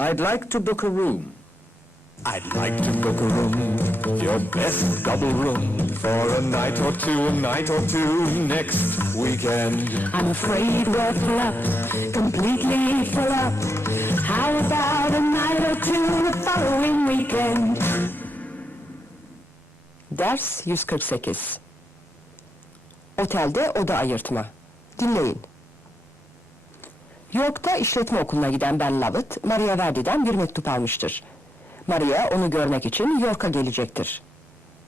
I'd like to book a room. I'd like to book a room, your best double room, for a night or two next weekend. I'm afraid we're full up, completely full up. How about a night or two the following weekend? Ders 148. Otelde oda ayırtma. Dinleyin. York'ta işletme okuluna giden Ben Lovett, Maria Verdi'den bir mektup almıştır. Maria onu görmek için York'a gelecektir.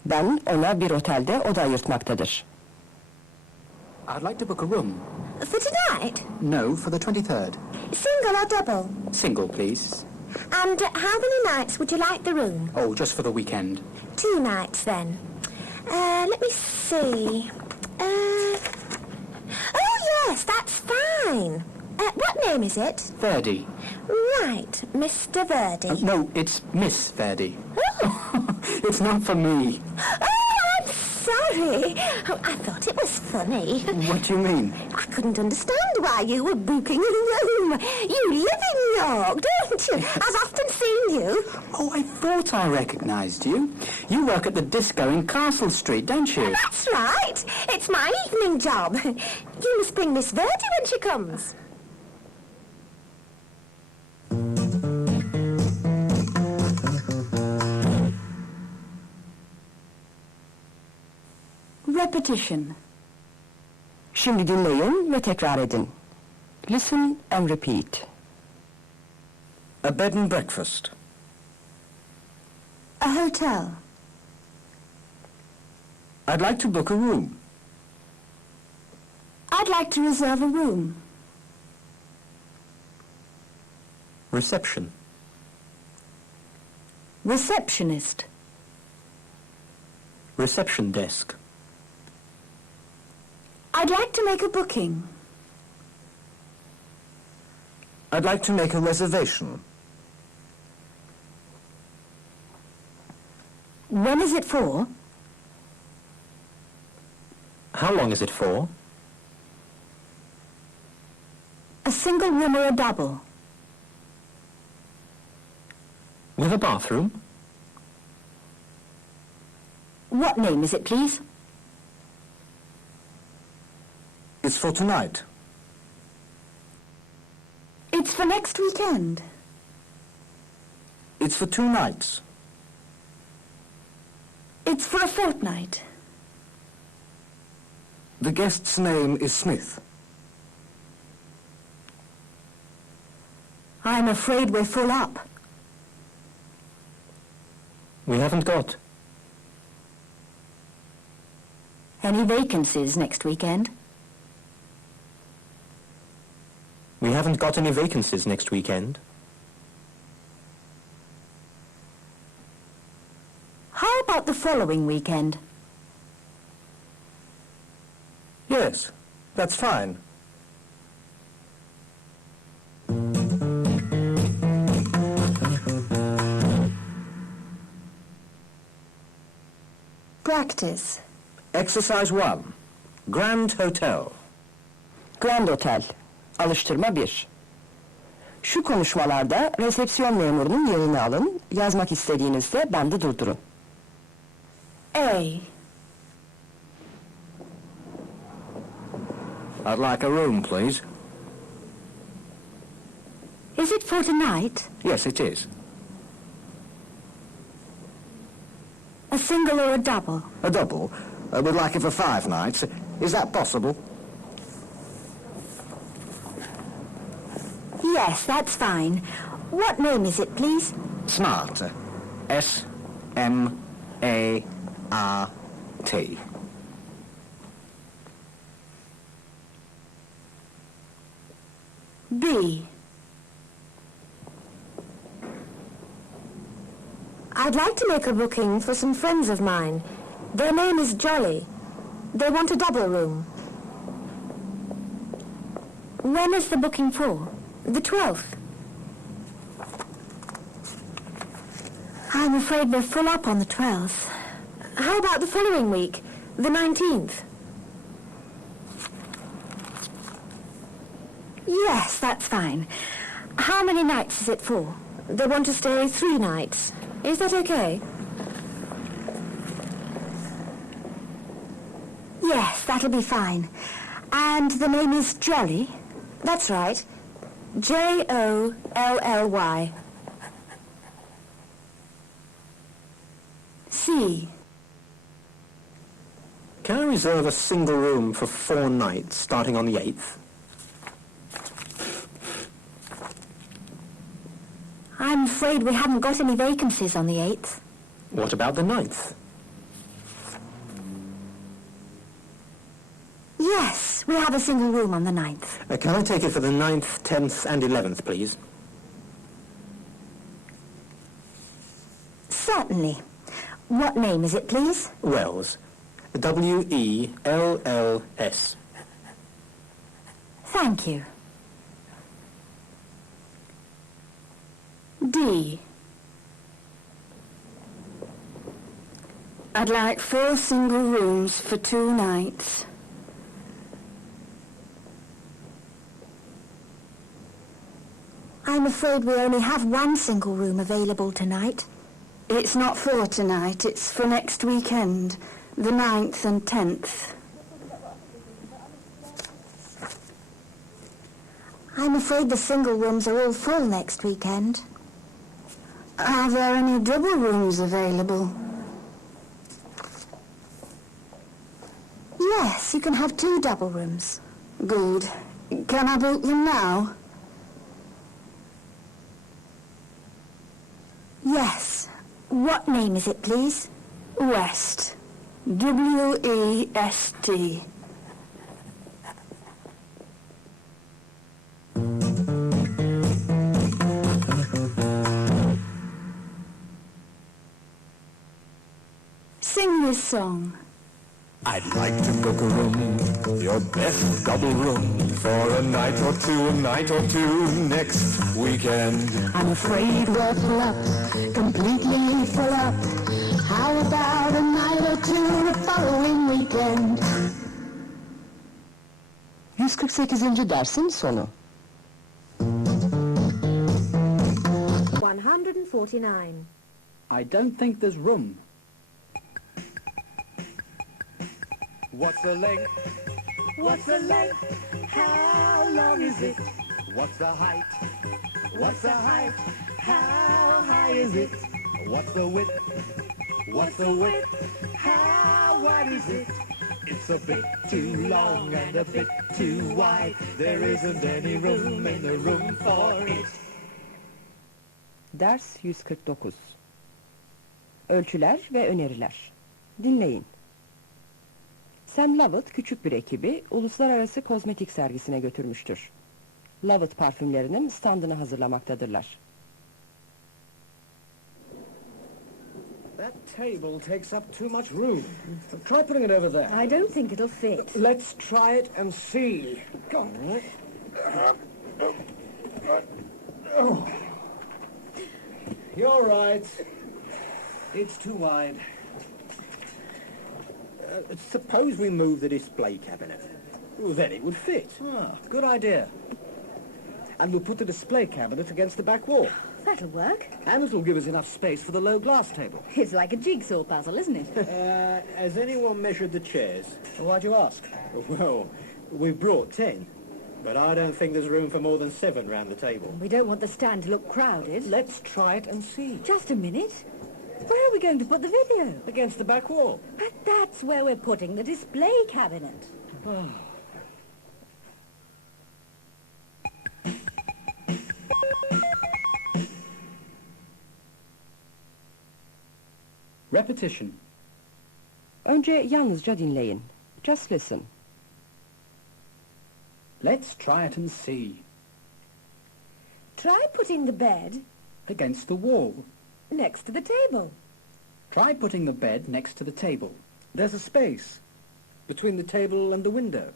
Ben ona bir otelde oda ayırtmaktadır. I'd like to book a room. For tonight? No, for the 23rd. Single or double? Single, please. And how many nights would you like the room? Oh, just for the weekend. 2 nights then. Let me see. Oh yes, that's fine. What name is it? Verdi. Right, Mr. Verdi. No, it's Miss Verdi. Oh. It's not for me. Oh, I'm sorry. Oh, I thought it was funny. What do you mean? I couldn't understand why you were booking a room. You live in York, don't you? I've often seen you. Oh, I thought I recognized you. You work at the disco in Castle Street, don't you? That's right. It's my evening job. You must bring Miss Verdi when she comes. Repetition. Şimdi dinleyin ve tekrar edin. Listen and repeat. A bed and breakfast. A hotel. I'd like to book a room. I'd like to reserve a room. Reception. Receptionist. Reception desk. I'd like to make a booking. I'd like to make a reservation. When is it for? How long is it for? A single room or a double? With a bathroom? What name is it, please? It's for tonight. It's for next weekend. It's for 2 nights. It's for a fortnight. The guest's name is Smith. I'm afraid we're full up. We haven't got. Any vacancies next weekend? We haven't got any vacancies next weekend. How about the following weekend? Yes, that's fine. Practice. Exercise 1. Grand Hotel. Grand Hotel. Alıştırma 1. Şu konuşmalarda resepsiyon memurunun yerini alın, yazmak istediğinizde bandı durdurun. A. I'd like a room, please. Is it for tonight? Yes, it is. A single or a double? A double. We'd like it for 5 nights. Is that possible? Yes, that's fine. What name is it, please? Smart. S-M-A-R-T. B. I'd like to make a booking for some friends of mine. Their name is Jolly. They want a double room. When is the booking for? The 12th. I'm afraid we're full up on the 12th. How about the following week, the 19th? Yes, that's fine. How many nights is it for? They want to stay 3 nights. Is that okay? Yes, that'll be fine. And the name is Jolly? That's right. Jolly. C. Can I reserve a single room for 4 nights, starting on the 8th? I'm afraid we haven't got any vacancies on the 8th. What about the 9th? Yes, we have a single room on the 9th. Can I take it for the 9th, 10th and 11th, please? Certainly. What name is it, please? Wells. W-E-L-L-S. Thank you. D. I'd like 4 single rooms for 2 nights. I'm afraid we only have 1 single room available tonight. It's not for tonight, it's for next weekend, the 9th and 10th. I'm afraid the single rooms are all full next weekend. Are there any double rooms available? Yes, you can have 2 double rooms. Good. Can I book them now? Yes. What name is it, please? West. W-E-S-T. Sing this song. I'd like to book a room, your best double room, for a night or two next weekend. I'm afraid we're full up, completely full up. How about a night or two the following weekend? 148. dersin sonu. 149. I don't think there's room. What's the length? What's the length? How long is it? What's the height? What's the height? How high is it? What's the width? What's the width? How wide is it? It's a bit too long and a bit too wide. There isn't any room in the room for it. Ders 149. Ölçüler ve öneriler. Dinleyin. Sam Lovett küçük bir ekibi uluslararası kozmetik sergisine götürmüştür. Lovett parfümlerinin standını hazırlamaktadırlar. That table takes up too much room. Try putting it over there. I don't think it'll fit. Let's try it and see. Go on. Oh. You're right. It's too wide. Suppose we move the display cabinet. Well, then it would fit. Ah, good idea. And we'll put the display cabinet against the back wall. That'll work. And it'll give us enough space for the low glass table. It's like a jigsaw puzzle, isn't it? Has anyone measured the chairs? Why'd you ask? Well, we've brought 10, but I don't think there's room for more than 7 round the table. We don't want the stand to look crowded. Let's try it and see. Just a minute. Where are we going to put the video? Against the back wall. But that's where we're putting the display cabinet. Repetition. Önce yalnızca dinleyin. Just listen. Let's try it and see. Try putting the bed Against the wall. next to the table. Try putting the bed next to the table. There's a space between the table and the window.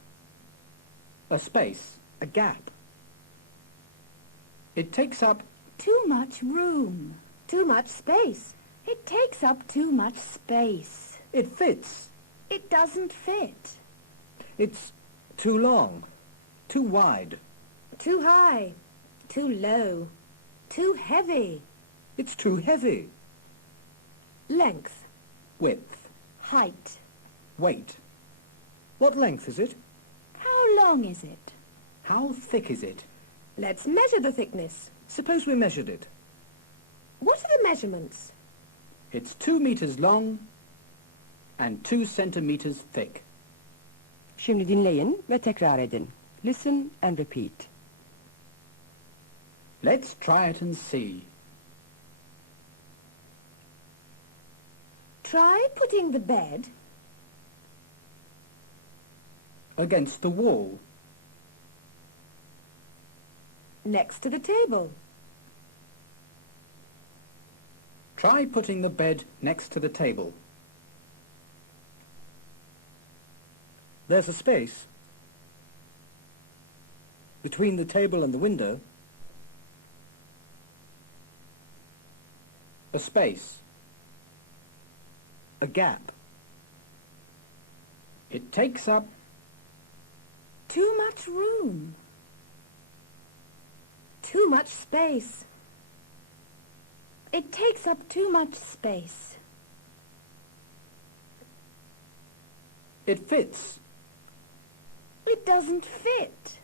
A space. A gap. It takes up... Too much room. Too much space. It takes up too much space. It fits. It doesn't fit. It's too long. Too wide. Too high. Too low. Too heavy. It's too heavy. Length. Width. Height. Weight. What length is it? How long is it? How thick is it? Let's measure the thickness. Suppose we measured it. What are the measurements? It's 2 meters long and 2 centimeters thick. Şimdi dinleyin ve tekrar edin. Listen and repeat. Let's try it and see. Try putting the bed Against the wall. next to the table. Try putting the bed next to the table. There's a space between the table and the window. A space. A gap. It takes up. Too much room. Too much space. It takes up too much space. It fits. It doesn't fit.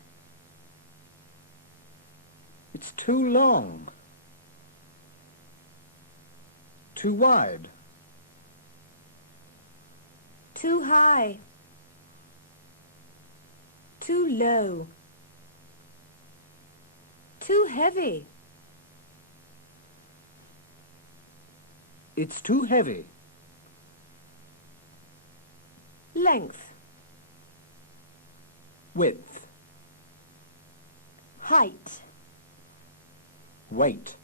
It's too long. Too wide. Too high. Too low. Too heavy. It's too heavy. Length. Width. Height. Weight.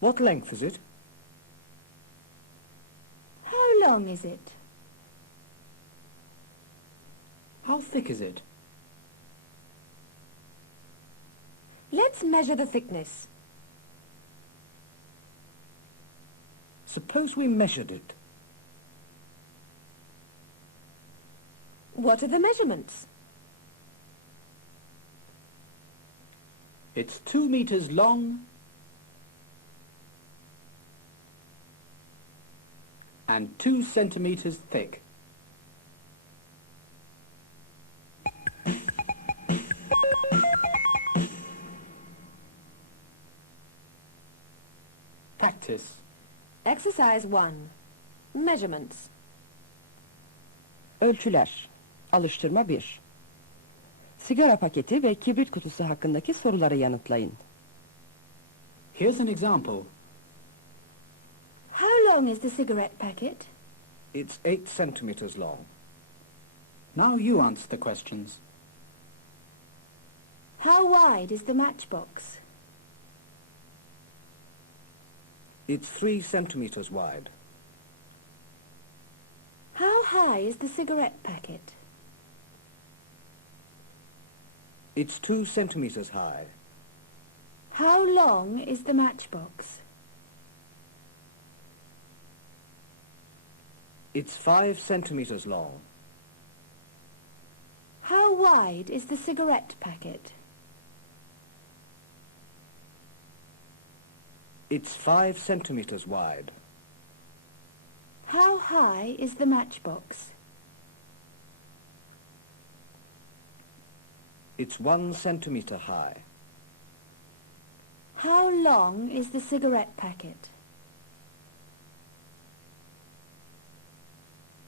What length is it? How long is it? How thick is it? Let's measure the thickness. Suppose we measured it. What are the measurements? It's 2 meters long and 2 centimeters thick. Practice. Exercise 1. Measurements. Ölçüler. Alıştırma 1. Sigara paketi ve kibrit kutusu hakkındaki soruları yanıtlayın. Here's an example. How long is the cigarette packet? It's 8 centimeters long. Now you answer the questions. How wide is the matchbox? It's 3 centimeters wide. How high is the cigarette packet? It's 2 centimeters high. How long is the matchbox? It's 5 centimeters long. How wide is the cigarette packet? It's 5 centimeters wide. How high is the matchbox? It's 1 centimeter high. How long is the cigarette packet?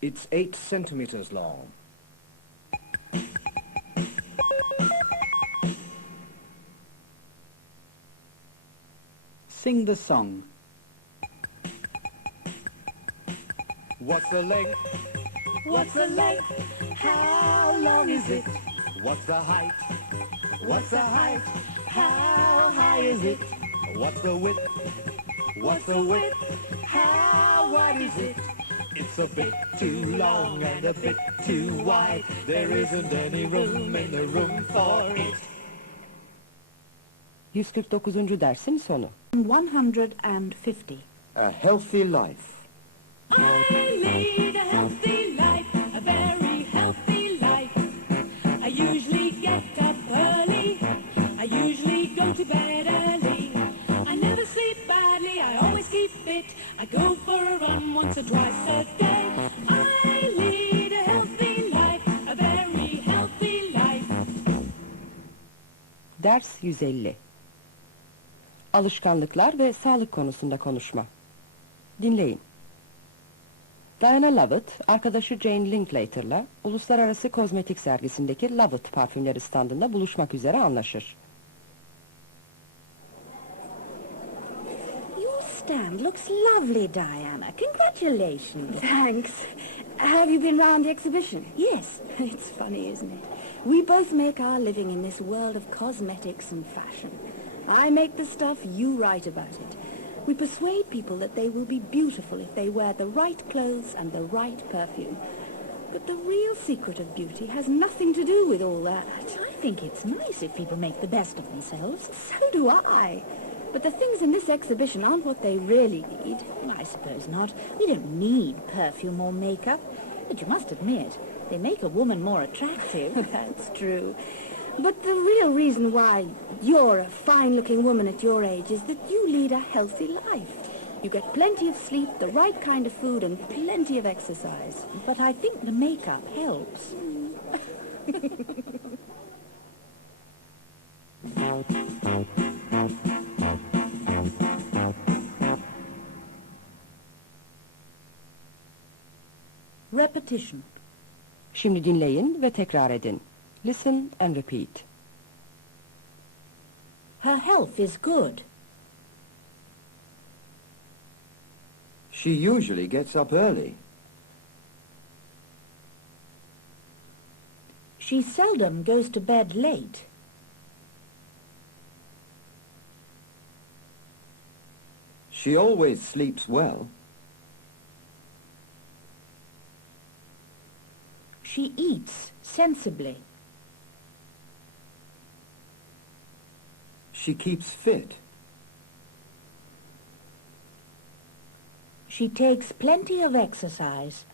It's 8 centimeters long. Sing the song. What's the length? What's the length? How long is it? What's the height? What's the height? How high is it? What's the width? What's the width? How wide is it? It's a bit too long and a bit too wide. There isn't any room in the room for it. 149. dersin sonu. 150. A healthy life. I lead a healthy life, a very healthy life. I usually get usually go to bed early. I never sleep badly, I always keep fit. I go for a run once or twice a day. I lead a healthy life, a very healthy life. Ders 150. Alışkanlıklar ve sağlık konusunda konuşma. Dinleyin. Diana Lovett, arkadaşı Jane Linklater'la Uluslararası Kozmetik Sergisi'ndeki Lovett parfümleri standında buluşmak üzere anlaşır. Your stand looks lovely, Diana. Congratulations. Thanks. Have you been round the exhibition? Yes, it's funny, isn't it? We both make our living in this world of cosmetics and fashion. I make the stuff, you write about it. We persuade people that they will be beautiful if they wear the right clothes and the right perfume. But the real secret of beauty has nothing to do with all that. I think it's nice if people make the best of themselves. So do I. But the things in this exhibition aren't what they really need. I suppose not. We don't need perfume or makeup. But you must admit, they make a woman more attractive. That's true. But the real reason why you're a fine-looking woman at your age is that you lead a healthy life. You get plenty of sleep, the right kind of food, and plenty of exercise. But I think the makeup helps. Repetition. Şimdi dinleyin ve tekrar edin. Listen and repeat. Her health is good. She usually gets up early. She seldom goes to bed late. She always sleeps well. She eats sensibly. She keeps fit. She takes plenty of exercise.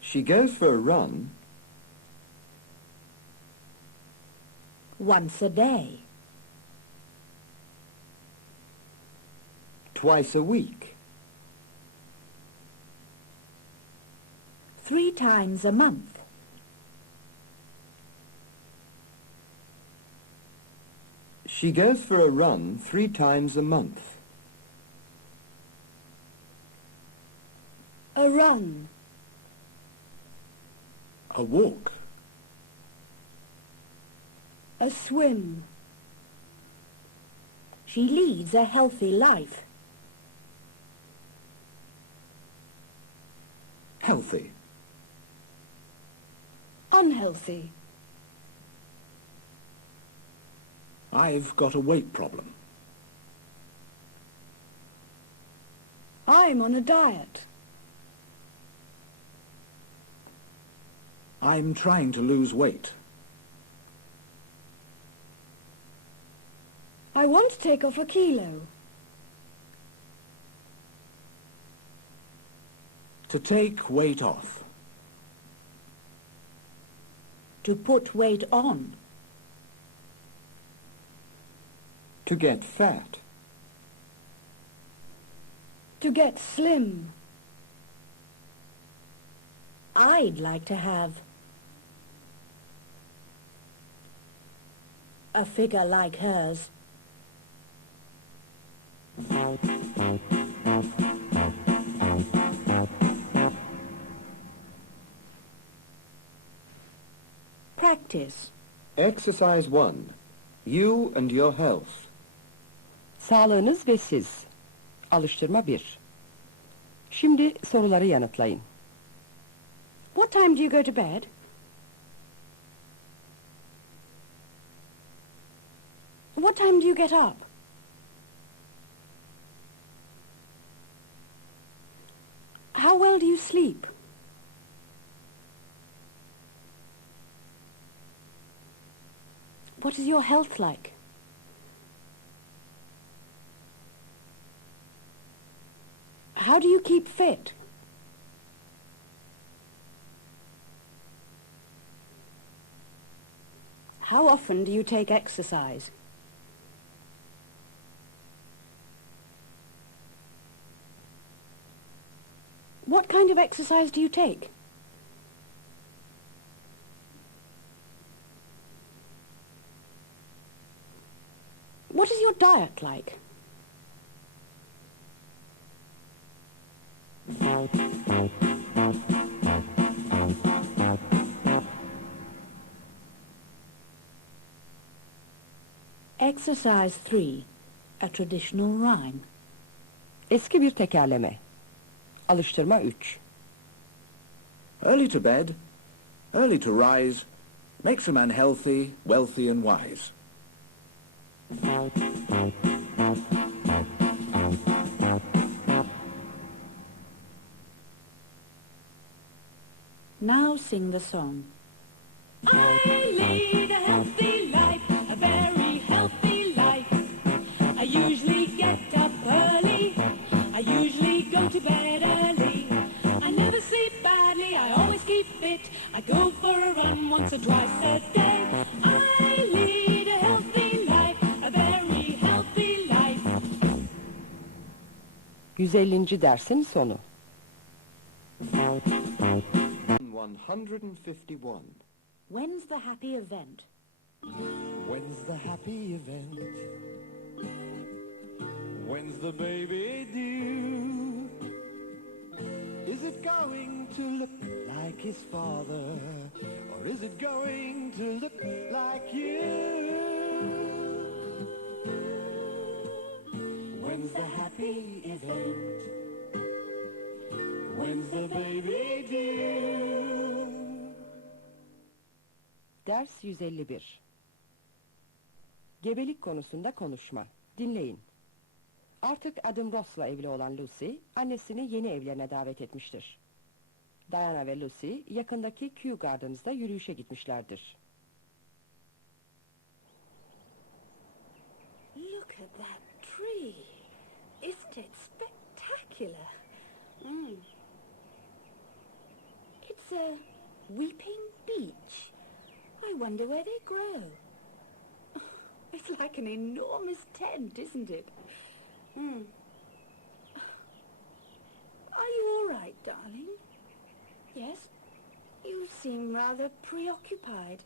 She goes for a run Once a day. twice a week. 3 times a month. She goes for a run 3 times a month. A run. A walk. A swim. She leads a healthy life. Healthy. Unhealthy. I've got a weight problem. I'm on a diet. I'm trying to lose weight. I want to take off a kilo. To take weight off. To put weight on. To get fat. To get slim. I'd like to have a figure like hers. Practice. Exercise 1. You and your health. Sağlığınız ve siz. Alıştırma 1. Şimdi soruları yanıtlayın. What time do you go to bed? What time do you get up? How well do you sleep? What is your health like? How do you keep fit? How often do you take exercise? What kind of exercise do you take? What is your diet like? Exercise 3. A traditional rhyme. Eski bir tekerleme. Alıştırma 3. Early to bed, early to rise, makes a man healthy, wealthy and wise. Now sing the song. I lead a healthy life, a very healthy life. I usually get up early, I usually go to bed early. I never sleep badly, I always keep fit. I go for a run once or twice a day. I lead a healthy life, a very healthy life. 150. dersin sonu. 151. When's the happy event? When's the happy event? When's the baby due? Is it going to look like his father? Or is it going to look like you? When's the happy event? When's the baby due? Ders 151. Gebelik konusunda konuşma. Dinleyin. Artık Adam Ross'la evli olan Lucy, annesini yeni evlerine davet etmiştir. Diana ve Lucy, yakındaki Kew Gardens'da yürüyüşe gitmişlerdir. Look at that tree. Isn't it spectacular? It's a weeping beech. I wonder where they grow. It's like an enormous tent, isn't it? Are you all right, darling? Yes? You seem rather preoccupied.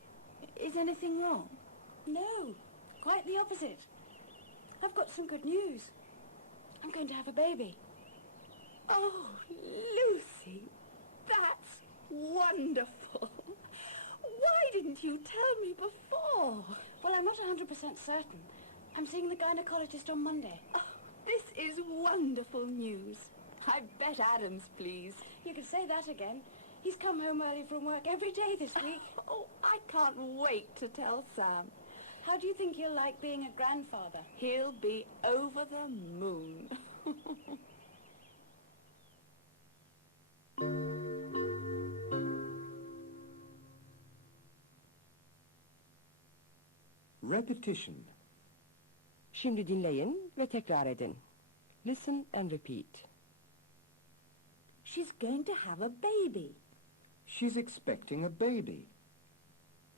Is anything wrong? No, quite the opposite. I've got some good news. I'm going to have a baby. Oh, Lucy, that's wonderful. Why didn't you tell me before? Well, I'm not 100% certain. I'm seeing the gynecologist on Monday. Oh, this is wonderful news. I bet Adam's pleased. You could say that again. He's come home early from work every day this week. Oh, I can't wait to tell Sam. How do you think he'll like being a grandfather? He'll be over the moon. Repetition. Şimdi dinleyin ve tekrar edin. Listen and repeat. She's going to have a baby. She's expecting a baby.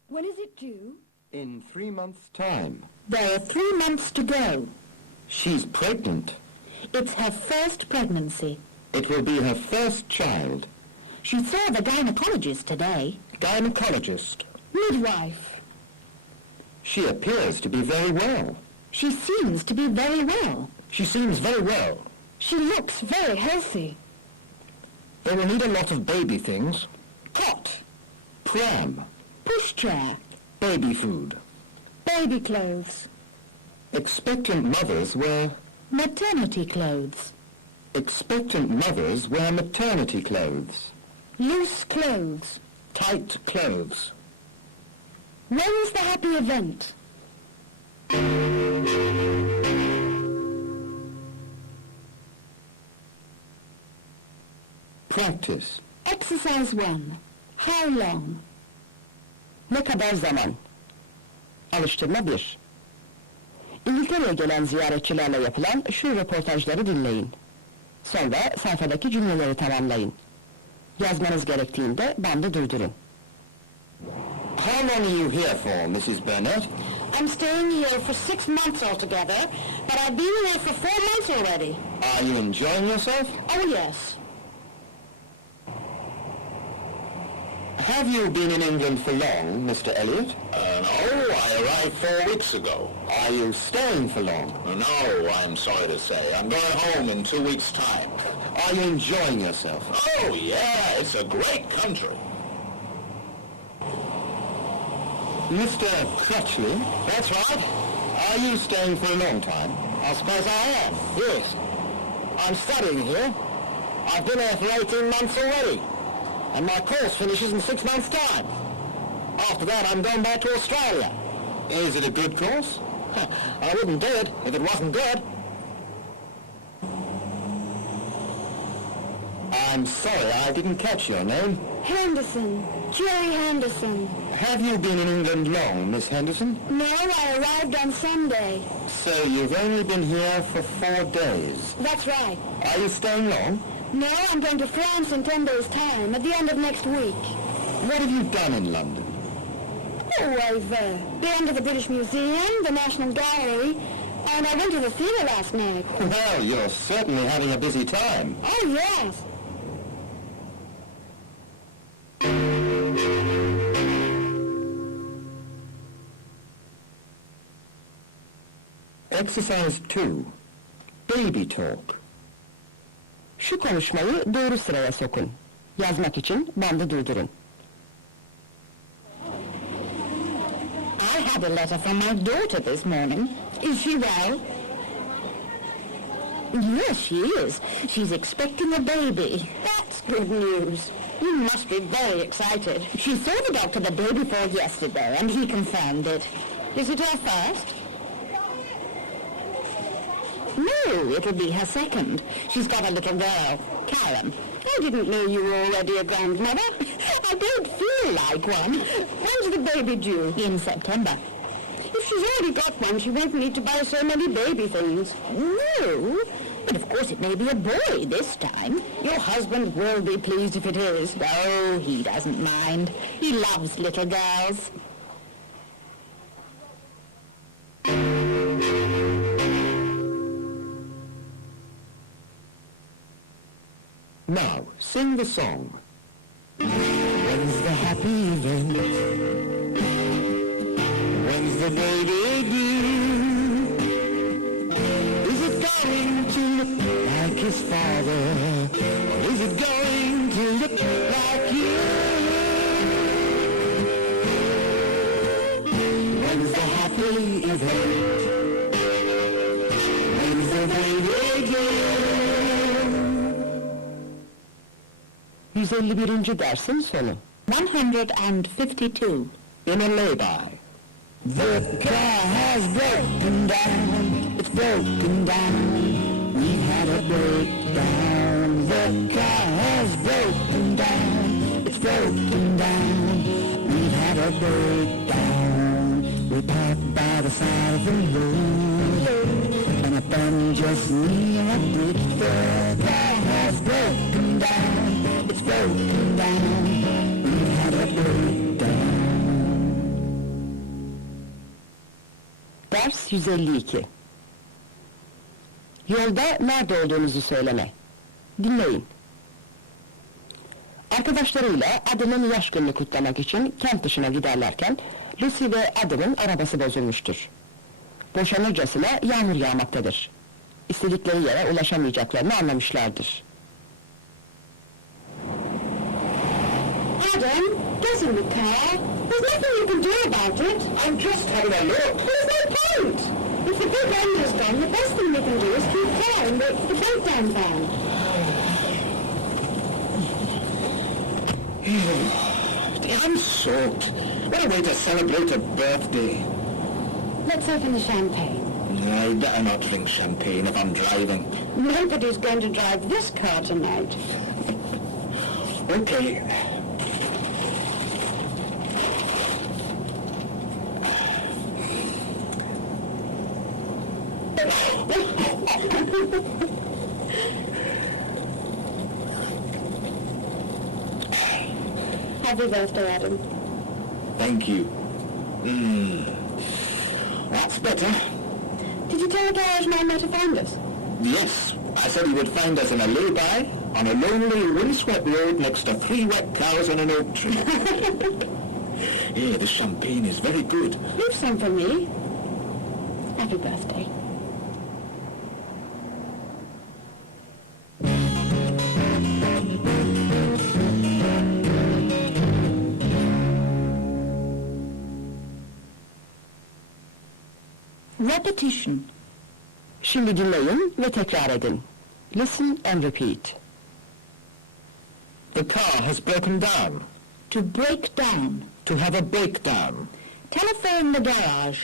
When is it due? In 3 months' time. There are 3 months to go. She's pregnant. It's her first pregnancy. It will be her first child. She saw the gynecologist today. Gynecologist. Midwife. She appears to be very well. She seems to be very well. She seems very well. She looks very healthy. They will need a lot of baby things. Cot. Pram. Pushchair. Baby food. Baby clothes. Expectant mothers wear... Maternity clothes. Expectant mothers wear maternity clothes. Loose clothes. Tight clothes. When is the happy event? Practice. Exercise 1. How long? Ne kadar zaman? Alıştırma 1. İngiltere'ye gelen ziyaretçilerle yapılan şu röportajları dinleyin. Sonra sayfadaki cümleleri tamamlayın. Yazmanız gerektiğinde bandı durdurun. How long are you here for, Mrs. Burnett? I'm staying here for 6 months altogether, but I've been here for 4 months already. Are you enjoying yourself? Oh, yes. Have you been in England for long, Mr. Elliot? No, I arrived 4 weeks ago. Are you staying for long? No, I'm sorry to say. I'm going home in 2 weeks' time. Are you enjoying yourself? Oh, yeah, it's a great country. Mr. Crutchley? That's right. Are you staying for a long time? I suppose I am, yes. I'm studying here. I've been here for 18 months already. And my course finishes in 6 months' time. After that, I'm going back to Australia. Is it a good course? I wouldn't do it if it wasn't good. I'm sorry, I didn't catch your name. Henderson. Jerry Henderson. Have you been in England long, Miss Henderson? No, I arrived on Sunday. So you've only been here for 4 days? That's right. Are you staying long? No, I'm going to France in 10 days' time, at the end of next week. What have you done in London? Oh, I've been to the British Museum, the National Gallery, and I went to the theatre last night. Well, you're certainly having a busy time. Oh, yes. Exercise 2. Baby talk. Şu konuşmayı doğru sıraya sokun. Yazmak için bandı durdurun. I had a letter from my daughter this morning. Is she well? Yes, she is. She's expecting a baby. That's good news. You must be very excited. She saw the doctor the day before yesterday, and he confirmed it. Is it her first? No, it'll be her second. She's got a little girl, Karen. I didn't know you were already a grandmother. I don't feel like one. When's the baby due? In September. If she's already got one, she won't need to buy so many baby things. No, but of course it may be a boy this time. Your husband will be pleased if it is. Oh, he doesn't mind. He loves little girls. Now, sing the song. When's the happy event? When's the baby due? Is it going to look like his father? Or is it going to look like you? When's the happy event? When's the baby due? 151. dersin sonu. 152. In a lay-by. The car has broken down, it's broken down, we've had a breakdown. The car has broken down, it's broken down, we've had a breakdown. We parked by the side of the road, and I found just near a bridge. The car has broken down, it's broken down, we've had a breakdown. Ders 152. Yolda nerede olduğunuzu söyleme. Dinleyin. Arkadaşlarıyla Adam'ın yaş gününü kutlamak için kent dışına giderlerken Lucy ve Adam'ın arabası bozulmuştur. Boşanırcasına yağmur yağmaktadır. İstedikleri yere ulaşamayacaklarını anlamışlardır. Adam, doesn't the car? There's nothing you can do about it. I'm just having a look. There's no point. If the big end is done, the best thing we can do is keep quiet and wait for the breakdown van. I'm soaked. What a way to celebrate a birthday. Let's open the champagne. I better not drink champagne if I'm driving. Nobody's going to drive this car tonight. Okay. Happy birthday, Adam. Thank you. That's better. Did you tell the garage man where to find us? Yes, I said he would find us in a lay-by on a lonely, windswept road next to 3 wet cows and an oak tree. Yeah, the champagne is very good. Leave some for me. Happy birthday. Repetition. Şimdi dinleyin ve tekrar edin. Listen and repeat. The car has broken down. To break down. To have a breakdown. Telephone the garage.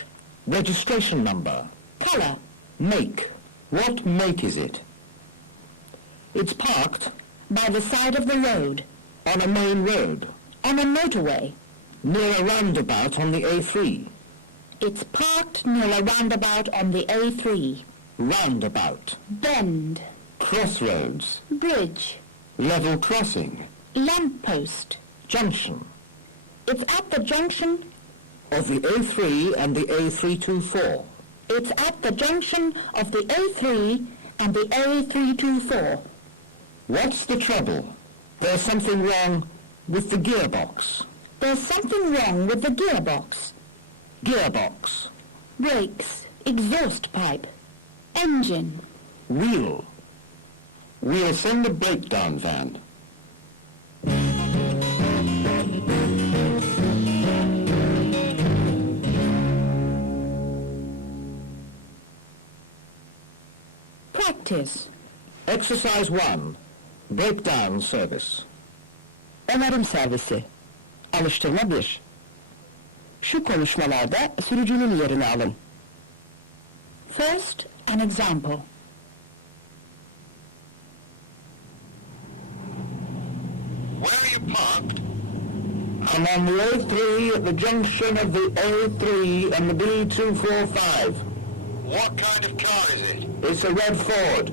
Registration number. Colour. Make. What make is it? It's parked By the side of the road. on a main road, On a motorway. near a roundabout on the A3. It's parked near a roundabout on the A3. Roundabout. Bend. Crossroads. Bridge. Level crossing. Lamppost. Junction. It's at the junction. Of the A3 and the A324. It's at the junction of the A3 and the A324. What's the trouble? There's something wrong with the gearbox. There's something wrong with the gearbox. Gearbox. Brakes. Exhaust pipe. Engine. Wheel. We'll send the breakdown van. Practice. Exercise 1. Breakdown service. Onarım servisi. Alıştırma 1. Şu konuşmalarda sürücünün yerini alın. First, an example. Where are you parked? I'm on the A3 at the junction of the A3 and the B245. What kind of car is it? It's a red Ford.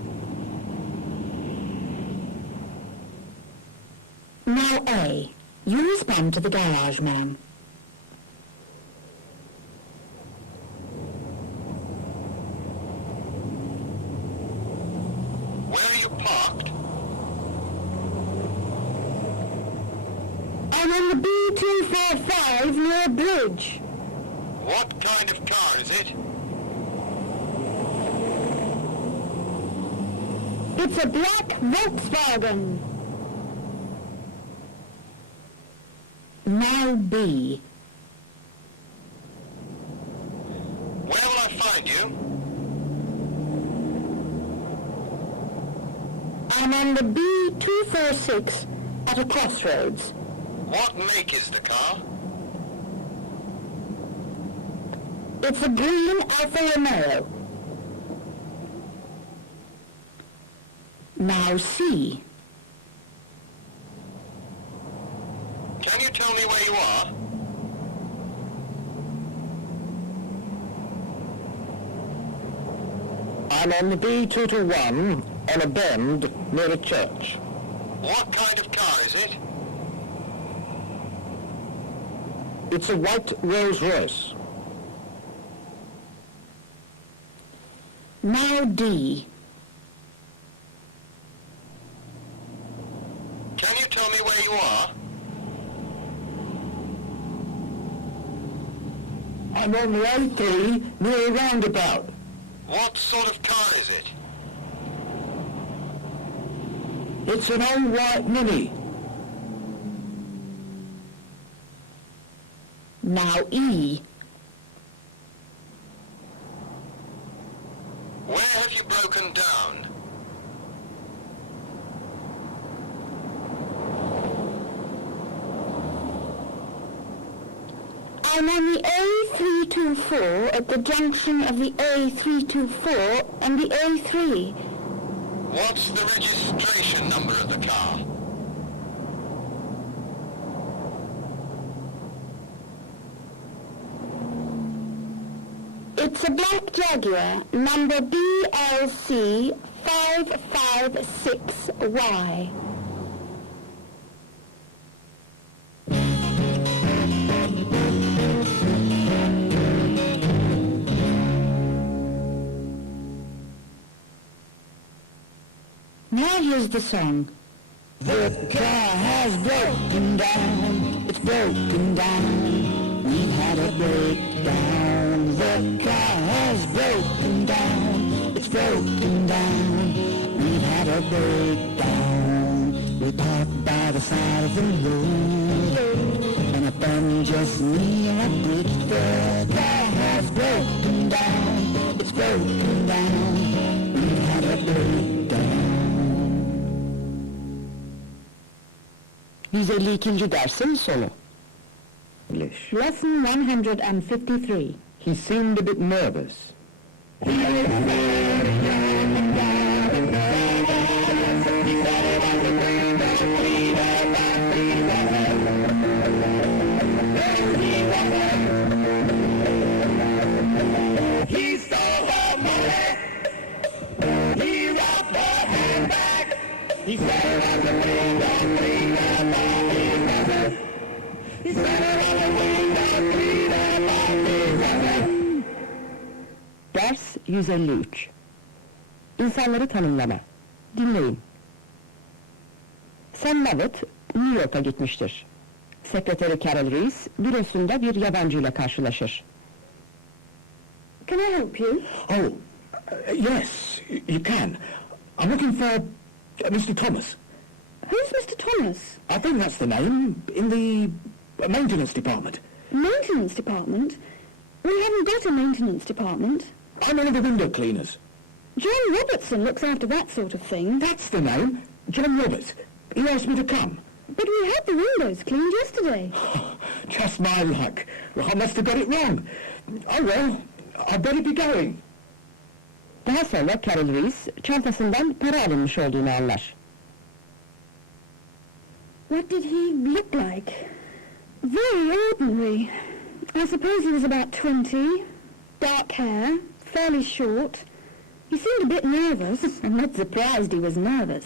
Now A. You respond to the garage man. Where are you parked? I'm on the B245 near a bridge. What kind of car is it? It's a black Volkswagen. Now B. Where will I find you? I'm on the B246 at a crossroads. What make is the car? It's a green Alfa Romeo. Now C. Can you tell me where you are? I'm on the B221 on a bend near a church. What kind of car is it? It's a white Rolls Royce. Now D. Can you tell me where you are? I'm on the A3 near a roundabout. What sort of car is it? It's an old white Mini. Now E. Where have you broken down? I'm on the A324 at the junction of the A324 and the A3. What's the registration number of the car? It's a black Jaguar, number BLC 556Y. Now here's the song. The car has broken down, it's broken down. We've had a breakdown. The car has broken down, it's broken down. We've had a breakdown. We parked by the side of the road, and a bum just near a bridge. The car has broken down, it's broken down. We've had a breakdown. 152. dersin sonu. English. Lesson 153. He seemed a bit nervous. He stole her money. He robbed her handbag. He set her on the window, cleaned up all his messes. He set her on the window, cleaned up all his messes. Ders 153. İnsanları tanımlama. Dinleyin. Sam Lovett, New York'a gitmiştir. Sekreteri Carol Reese, bürosunda bir yabancıyla karşılaşır. Can I help you? Oh, yes, you can. I'm looking for Mr. Thomas. Who's Mr. Thomas? I think that's the name, in the maintenance department. Maintenance department? We haven't got a maintenance department. I'm one of the window cleaners. John Robertson looks after that sort of thing. That's the name, John Roberts. He asked me to come. But we had the windows cleaned yesterday. Just my luck. I must have got it wrong. Oh well, I'd better be going. Daha sonra Carol Reese, çantasından para alınmış olduğunu anlar. What did he look like? Very ordinary. I suppose he was about 20. Dark hair, fairly short. He seemed a bit nervous. I'm not surprised he was nervous.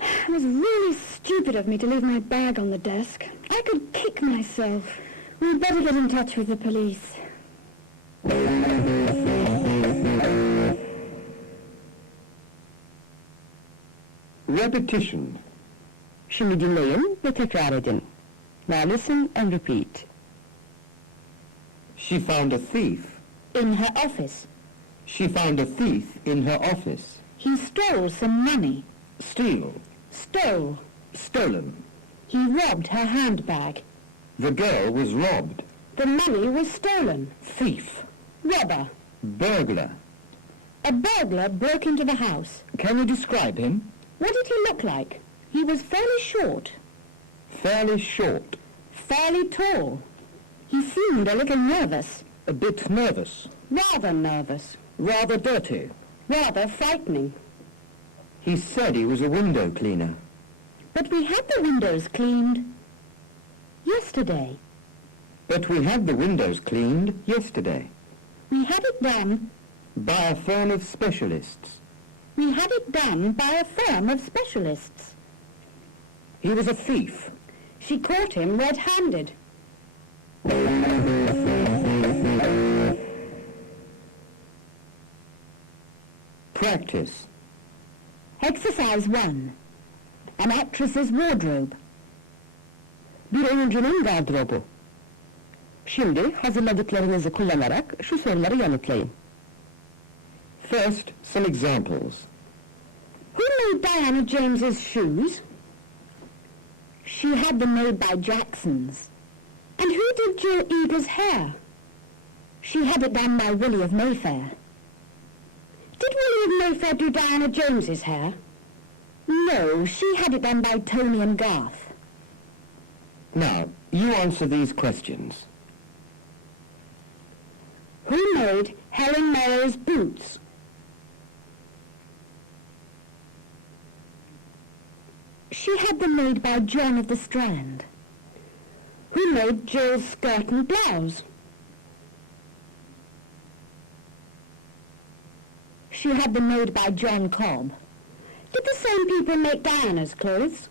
It was really stupid of me to leave my bag on the desk. I could kick myself. We'd better get in touch with the police. Repetition. Şimdi dinleyin ve tekrar edin. Now listen and repeat. She found a thief. In her office. She found a thief in her office. He stole some money. Steal. Stole. Stolen. He robbed her handbag. The girl was robbed. The money was stolen. Thief. Robber. Burglar. A burglar broke into the house. Can you describe him? What did he look like? He was fairly short. Fairly short. Fairly tall. He seemed a little nervous. A bit nervous. Rather nervous. Rather dirty. Rather frightening. He said he was a window cleaner. But we had the windows cleaned yesterday. But we had the windows cleaned yesterday. We had it done by a firm of specialists. We had it done by a firm of specialists. He was a thief. She caught him red-handed. Practice. Exercise 1. An actress's wardrobe. Bir oyuncunun gardırobu. Şimdi hazırladıklarınızı kullanarak şu soruları yanıtlayın. First, some examples. Who made Diana James's shoes? She had them made by Jackson's. And who did Jill Eager's hair? She had it done by Willie of Mayfair. Did Willie of Mayfair do Diana James's hair? No, she had it done by Tony and Garth. Now, you answer these questions. Who made Helen Mayer's boots? She had them made by John of the Strand. Who made Jill's skirt and blouse? She had them made by John Cobb. Did the same people make Diana's clothes?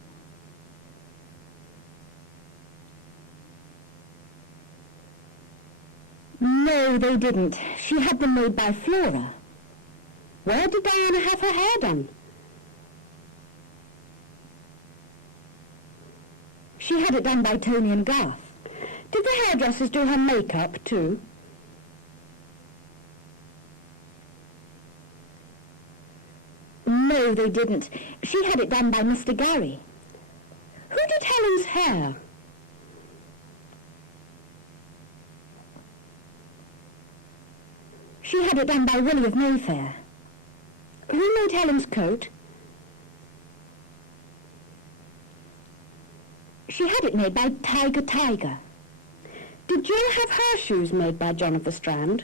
No, they didn't. She had them made by Flora. Where did Diana have her hair done? She had it done by Tony and Garth. Did the hairdressers do her makeup too? No, they didn't. She had it done by Mr. Gary. Who did Helen's hair? She had it done by Willie of Mayfair. Who made Helen's coat? She had it made by Tiger. Did Jill have her shoes made by John of the Strand?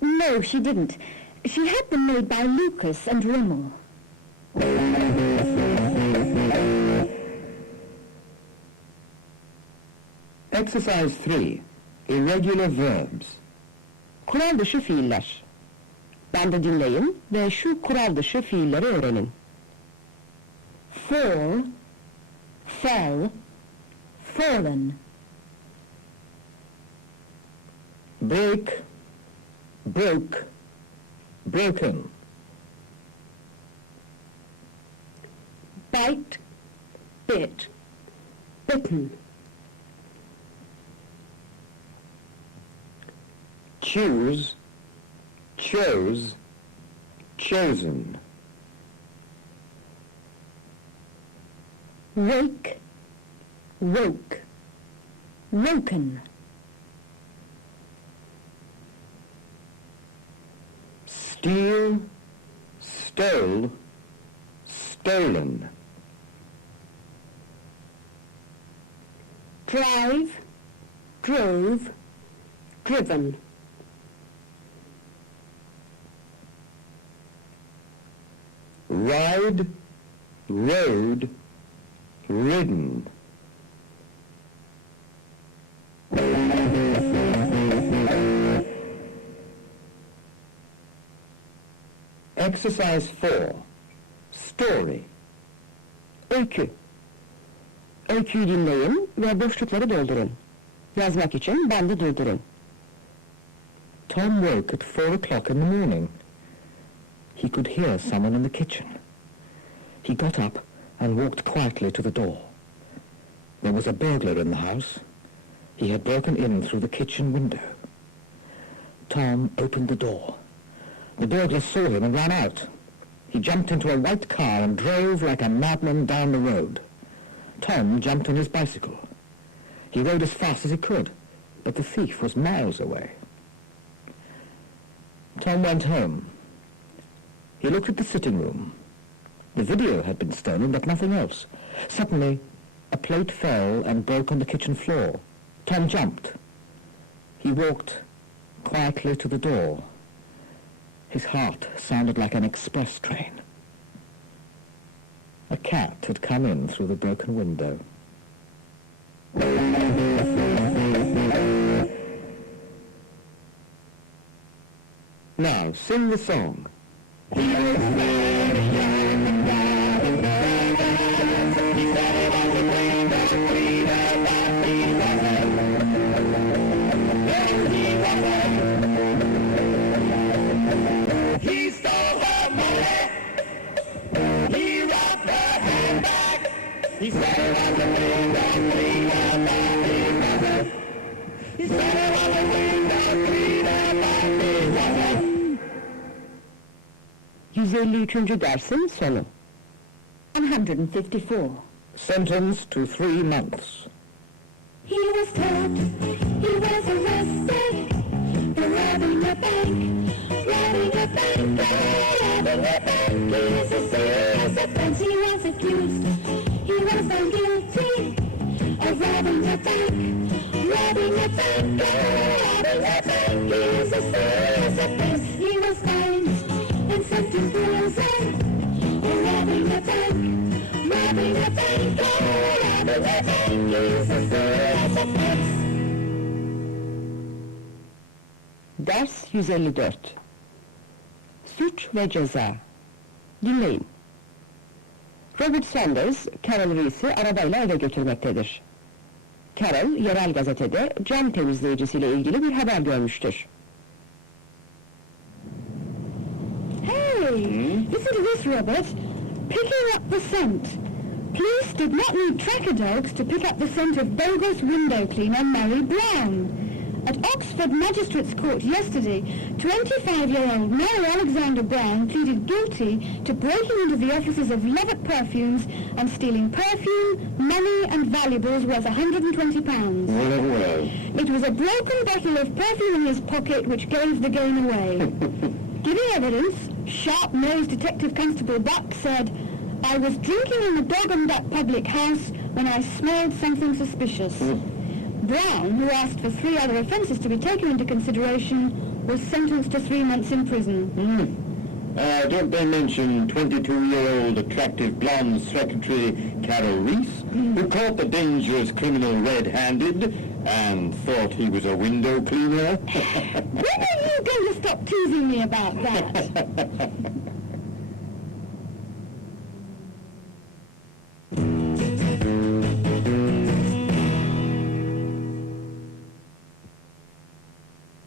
No, she didn't. She had them made by Lucas and Rimmel. Exercise 3. Irregular verbs. Kural dışı fiiller. Ben de dinleyin ve şu kural dışı fiilleri öğrenin. Fall, fell, fallen. Break, broke, broken. Bite, bit, bitten. Choose, chose, chosen. Wake, woke, woken. Steal, stole, stolen. Drive, drove, driven. Ride, rode, ridden. Exercise 4. Story. Öykü. Öyküyü dinleyin ve boşlukları doldurun. Yazmak için bandı durdurun. Tom woke at 4 o'clock in the morning. He could hear someone in the kitchen. He got up and walked quietly to the door. There was a burglar in the house. He had broken in through the kitchen window. Tom opened the door. The burglar saw him and ran out. He jumped into a white car and drove like a madman down the road. Tom jumped on his bicycle. He rode as fast as he could, but the thief was miles away. Tom went home. He looked at the sitting room. The video had been stolen, but nothing else. Suddenly, a plate fell and broke on the kitchen floor. Tom jumped. He walked quietly to the door. His heart sounded like an express train. A cat had come in through the broken window. Now, sing the song. He stole her money. He robbed her handbag. He said it was a window cleaner by his mother. He said it was a window cleaner by his mother. 153. dersin sonu. 154. Sentenced to 3 months. He was caught, he was arrested for robbing a bank, robbing a bank, robbing a bank is a serious offense. He was accused, he was found guilty of robbing a bank, robbing a bank, robbing a bank is a serious offense. He was fined and sent to prison for robbing a bank, robbing a bank, robbing a bank is a serious offense. Ders 154. Suç ve ceza. Dinleyin. Robert Saunders, Carol Reese'i arabayla eve götürmektedir. Carol, yerel gazetede cam temizleyicisiyle ilgili bir haber görmüştür. Hey, say. Listen to this, Robert. Picking up the scent. Police did not need tracker dogs to pick up the scent of bogus window cleaner Mary Brown. At Oxford Magistrates Court yesterday, 25-year-old Mary Alexander Brown pleaded guilty to breaking into the offices of Lovett Perfumes and stealing perfume, money and valuables worth £120. Well. It was a broken bottle of perfume in his pocket which gave the game away. Giving evidence, sharp-nosed Detective Constable Buck said, "I was drinking in the Dog and Duck public house when I smelled something suspicious." Brown, who asked for 3 other offences to be taken into consideration, was sentenced to 3 months in prison. Don't they mention 22-year-old attractive blonde secretary Carol Reese, who caught the dangerous criminal red-handed and thought he was a window cleaner? When are you going to stop teasing me about that?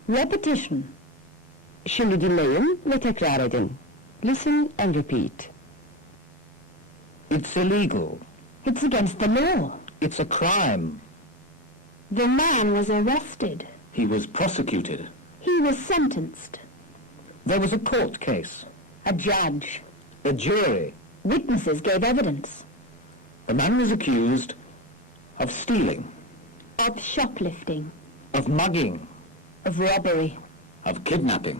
Repetition. Şimdi dinleyin ve tekrar edin. Listen and repeat. It's illegal. It's against the law. It's a crime. The man was arrested. He was prosecuted. He was sentenced. There was a court case. A judge. A jury. Witnesses gave evidence. The man was accused of stealing. Of shoplifting. Of mugging. Of robbery. Of kidnapping.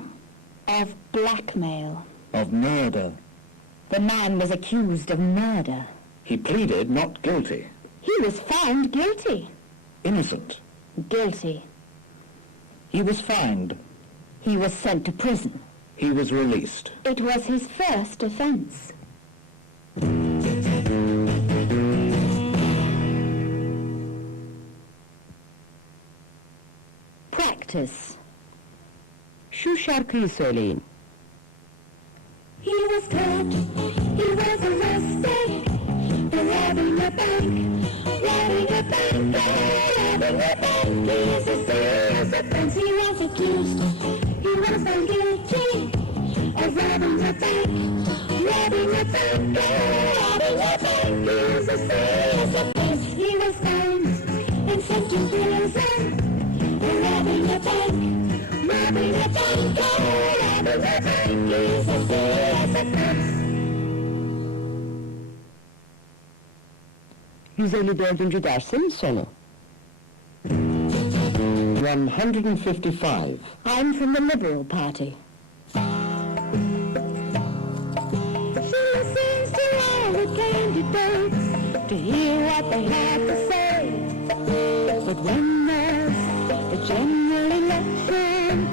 Of blackmail. Of murder. The man was accused of murder. He pleaded not guilty. He was found guilty. Innocent. Guilty. He was fined. He was sent to prison. He was released. It was his first offence. Practice. Şu şarkıyı söyleyin. He was caught, he was arrested for robbing a bank, robbing a bank, robbing a bank is a serious offense. He was accused, he was found guilty of robbing a bank, robbing a bank, robbing a bank is a serious offense. He was found and sent to prison for robbing a bank, robbing a bank, robbing a bank is a serious offense. 154. dersin sonu. 155. I'm from the Liberal Party. She listens to all the candidates to hear what they have to say. But when there's a general election,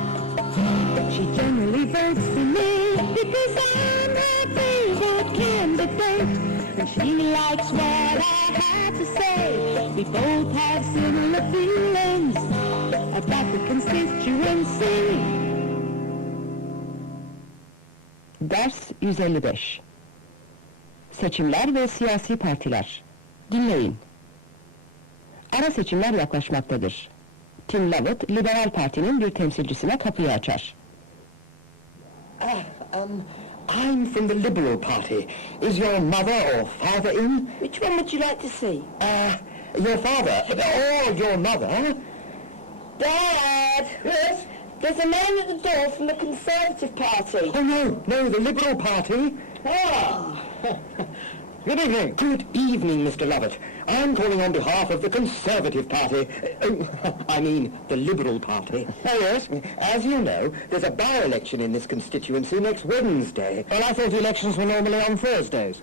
she generally votes for me because I'm her favorite candidate. And she likes what I have to say. We both have similar feelings about the constituency. Ders 155. Seçimler ve siyasi partiler. Dinleyin. Ara seçimler yaklaşmaktadır. Tim Lovett, Liberal Parti'nin bir temsilcisine kapıyı açar. I'm from the Liberal Party. Is your mother or father in? Which one would you like to see? Your father or your mother? Dad! Yes? There's a man at the door from the Conservative Party. Oh no, the Liberal Party. Ah! Good evening. Good evening, Mr. Lovett. I'm calling on behalf of the Conservative Party. I mean, the Liberal Party. Oh, yes. As you know, there's a by-election in this constituency next Wednesday. Well, I thought elections were normally on Thursdays.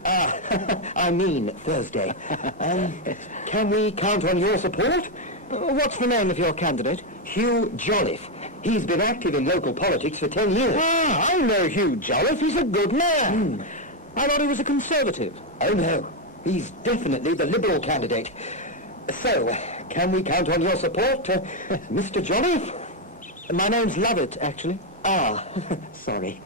I mean Thursday. Can we count on your support? What's the name of your candidate? Hugh Jolliffe. He's been active in local politics for 10 years. Ah, I know Hugh Jolliffe. He's a good man. I thought he was a Conservative. Oh, no. He's definitely the Liberal candidate. So, can we count on your support, Mr. Jolliffe? My name's Lovett, actually. Ah, sorry.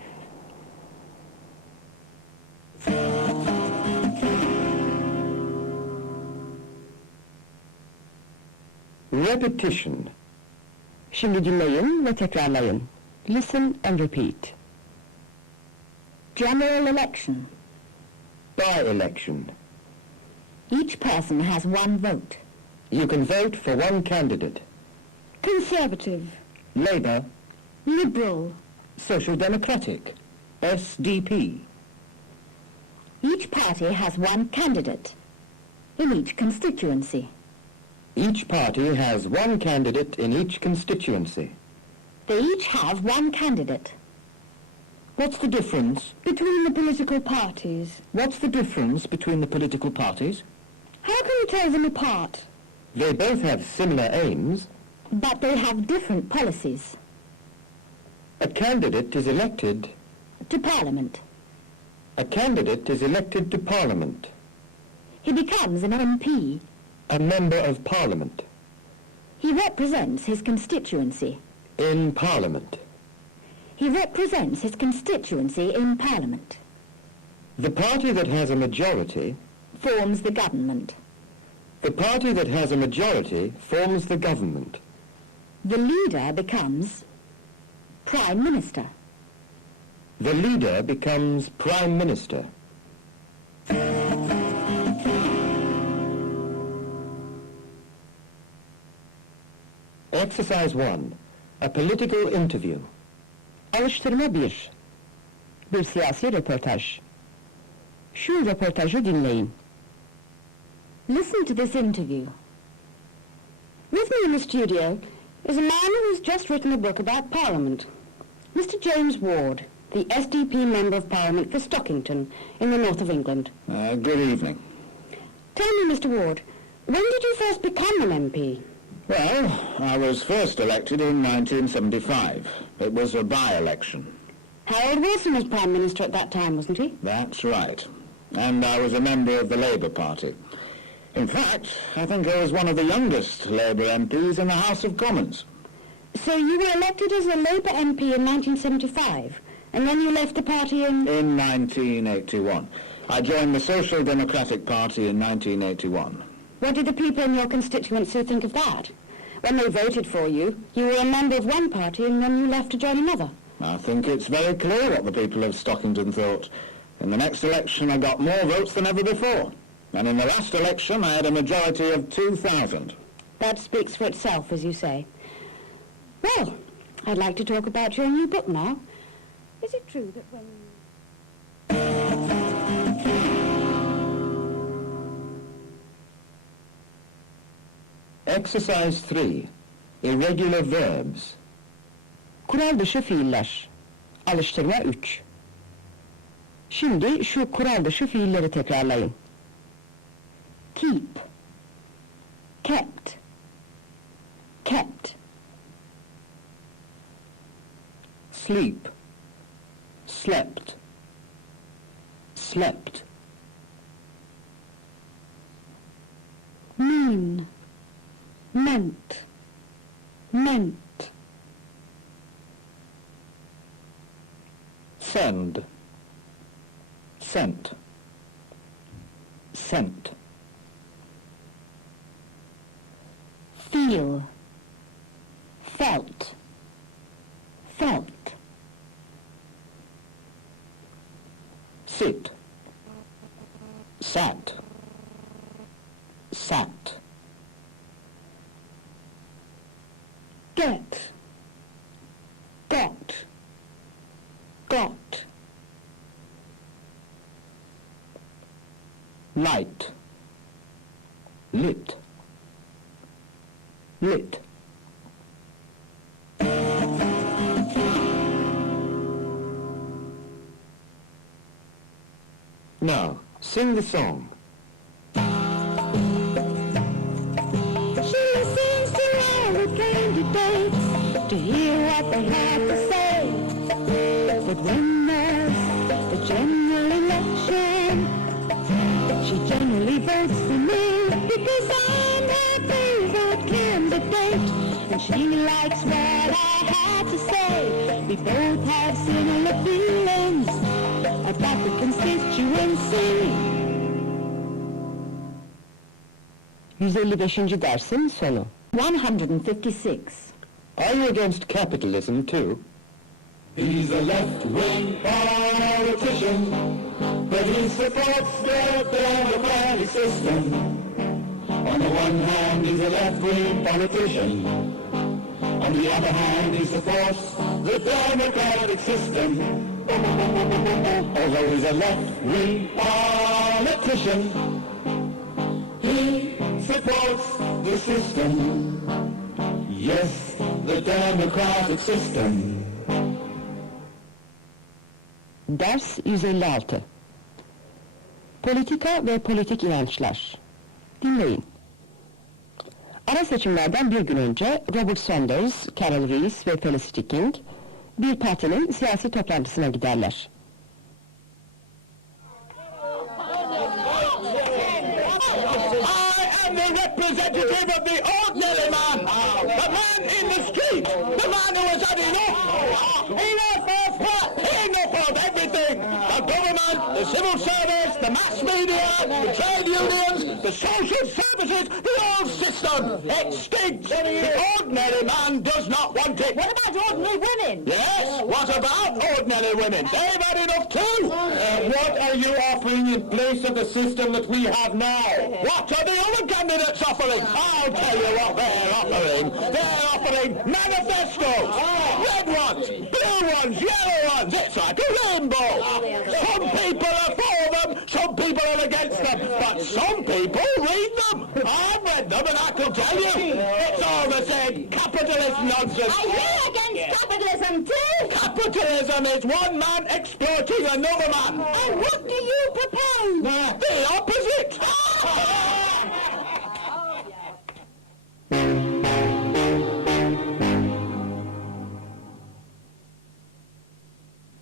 Repetition. Şimdi dinleyin ve tekrarlayın. Listen and repeat. General election. By-election. Each person has one vote. You can vote for one candidate. Conservative. Labour. Liberal. Social Democratic. SDP. Each party has one candidate in each constituency. Each party has one candidate in each constituency. They each have one candidate. What's the difference? Between the political parties. What's the difference between the political parties? How can you tell them apart? They both have similar aims. But they have different policies. A candidate is elected. To Parliament. A candidate is elected to Parliament. He becomes an MP. A Member of Parliament. He represents his constituency. In Parliament. He represents his constituency in Parliament. The party that has a majority forms the government. The party that has a majority forms the government. The leader becomes Prime Minister. The leader becomes Prime Minister. Exercise 1. A political interview. Alıştırma 1. Bir siyasi röportaj. Şu röportajı dinleyin. Listen to this interview. With me in the studio is a man who has just written a book about Parliament. Mr. James Ward, the SDP Member of Parliament for Stockington in the north of England. Good evening. Tell me, Mr. Ward, when did you first become an MP? Well, I was first elected in 1975. It was a by-election. Harold Wilson was Prime Minister at that time, wasn't he? That's right. And I was a member of the Labour Party. In fact, I think I was one of the youngest Labour MPs in the House of Commons. So you were elected as a Labour MP in 1975, and then you left the party in... In 1981. I joined the Social Democratic Party in 1981. What did the people in your constituency think of that? When they voted for you, you were a member of one party and then you left to join another. I think it's very clear what the people of Stockington thought. In the next election I got more votes than ever before. And in the last election I had a majority of 2,000. That speaks for itself, as you say. Well, I'd like to talk about your new book now. Is it true that when... Exercise 3. Irregular verbs. Kural dışı fiiller. Alıştırma 3. Şimdi şu kural dışı fiilleri tekrarlayın. Keep. Kept. Kept. Sleep. Slept. Slept. Mean. Meant. Meant. Send. Sent. Sent. Feel. Felt. Felt. Sit. Sat. Sat. Get. Got. Got. Light. Lit. Lit. Now, sing the song. She seems to every candidate to hear what they have to say. But when there's a general election, she generally votes for me because I'm her favorite candidate. And she likes what I have to say. We both have similar feelings about the constituency. 155. dersin sonu. 156. Are you against capitalism too? He's a left-wing politician, but he supports the democratic system. On the one hand, he's a left-wing politician. On the other hand, he supports the democratic system. Although he's a left-wing politician, he supports the system. Yes, the democratic system. Ders 156. Politika ve politik inançlar. Dinleyin. Ara seçimlerden bir gün önce Robert Sanders, Carol Rees ve Felicity King bir partinin siyasi toplantısına giderler. I am the representative of the ordinary man, the man in the street, the man who has had enough. Enough of everything. The government, the civil service, the mass media, the trade unions, the social services, the whole system. It stinks. The ordinary man does not want it. What about ordinary women? Yes, what about ordinary women? They've had enough too. What are you offering in place of the system that we have now? What are the other candidates offering? I'll tell you what they're offering. They're offering manifestos. Red ones, blue ones, yellow ones. It's like a rainbow. Some people are for them, some people are against them. But some people read them. I've read them and I can tell you, it's all the same capitalist nonsense. Are you against capitalism too? Capitalism is one man exploiting another man. And what do you propose? The opposite.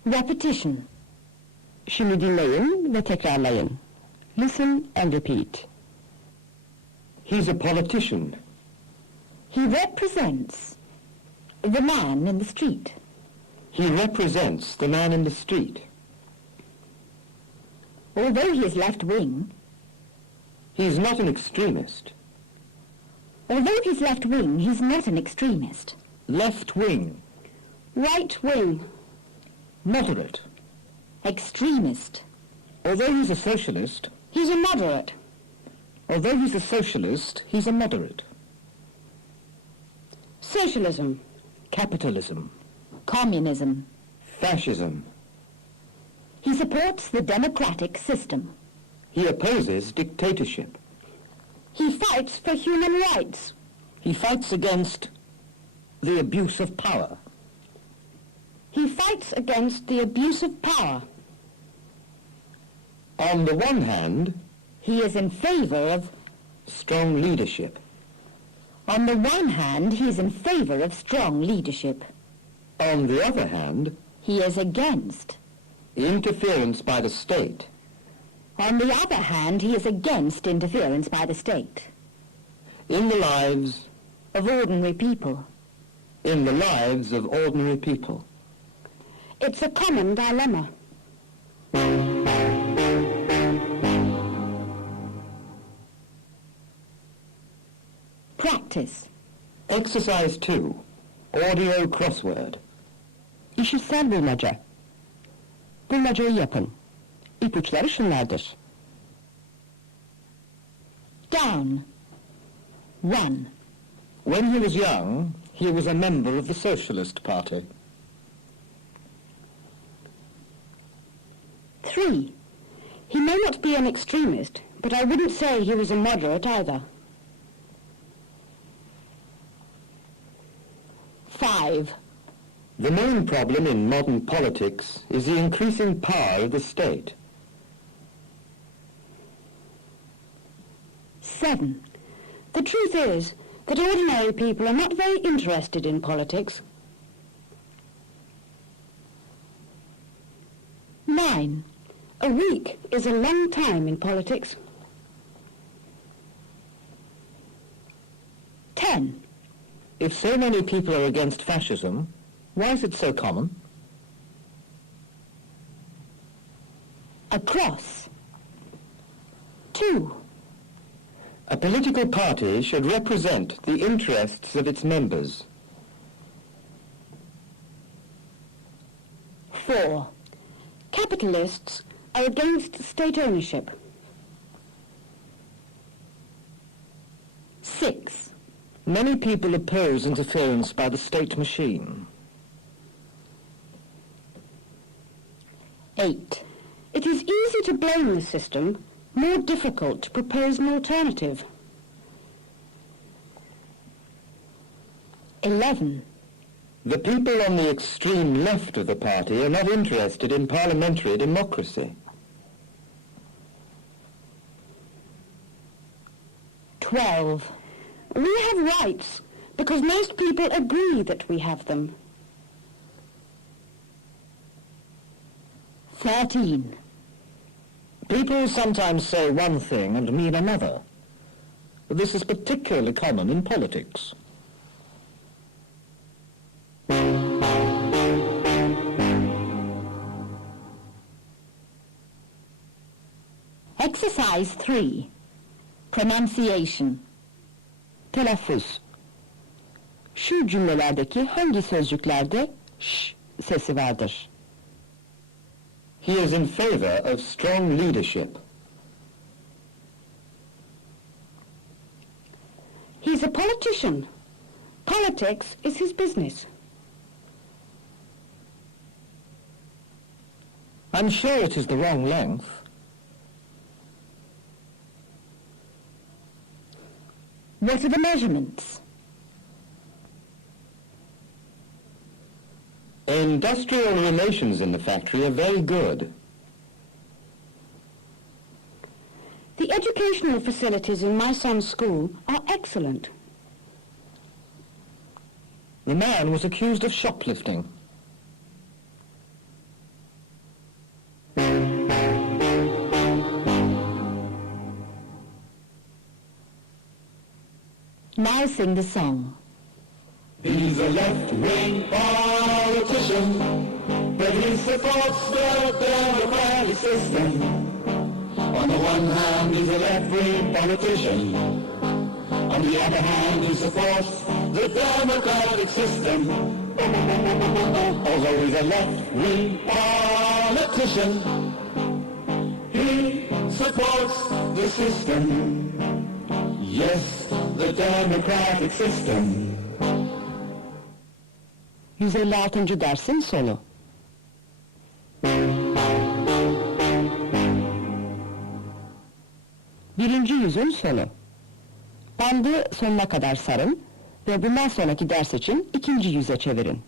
Repetition. Şimdi dinleyin ve tekrarlayın. Listen and repeat. He's a politician. He represents the man in the street. He represents the man in the street. Although he is left-wing, He's not an extremist. although he's left-wing, he's not an extremist. Left-wing. Right-wing, Moderate. extremist. Although he's a socialist, He's a moderate. although he's a socialist, he's a moderate. Socialism, Capitalism. communism. Fascism. He supports the democratic system. He opposes dictatorship. He fights for human rights. He fights against the abuse of power. He fights against the abuse of power. On the one hand, He is in favor of... strong leadership. On the one hand, he is in favor of strong leadership. On the other hand, He is against. interference by the state. On the other hand, he is against interference by the state. In the lives, Of ordinary people. in the lives of ordinary people. It's a common dilemma. Practice. Exercise 2. Audio crossword. İşitsel bulmaca. Bulmacayı yapın. İpuçları şunlardır. Down. 1. When he was young, he was a member of the Socialist Party. 3. He may not be an extremist, but I wouldn't say he was a moderate either. 5. The main problem in modern politics is the increasing power of the state. 7. The truth is that ordinary people are not very interested in politics. 9. A week is a long time in politics. 10. If so many people are against fascism, why is it so common? A cross. 2. A political party should represent the interests of its members. 4. Capitalists are against state ownership. 6. Many people oppose interference by the state machine. 8. It is easy to blame the system, more difficult to propose an alternative. 11. The people on the extreme left of the party are not interested in parliamentary democracy. 12. We have rights because most people agree that we have them. 13. People sometimes say one thing and mean another. This is particularly common in politics. Exercise 3. Pronunciation. Telaffuz. Şu cümlelerdeki hangi sözcüklerde ş sesi vardır? He is in favor of strong leadership. He's a politician. Politics is his business. I'm sure it is the wrong length. What are the measurements? Industrial relations in the factory are very good. The educational facilities in my son's school are excellent. The man was accused of shoplifting. Now sing the song. He's a left-wing politician, but he supports the democratic system. On the one hand, he's a left-wing politician. On the other hand, he supports the democratic system. Although he's a left-wing politician, he supports the system. Yes, the democratic system. 156. dersin sonu. Birinci yüzün sonu. Bandı sonuna kadar sarın ve bundan sonraki ders için ikinci yüze çevirin.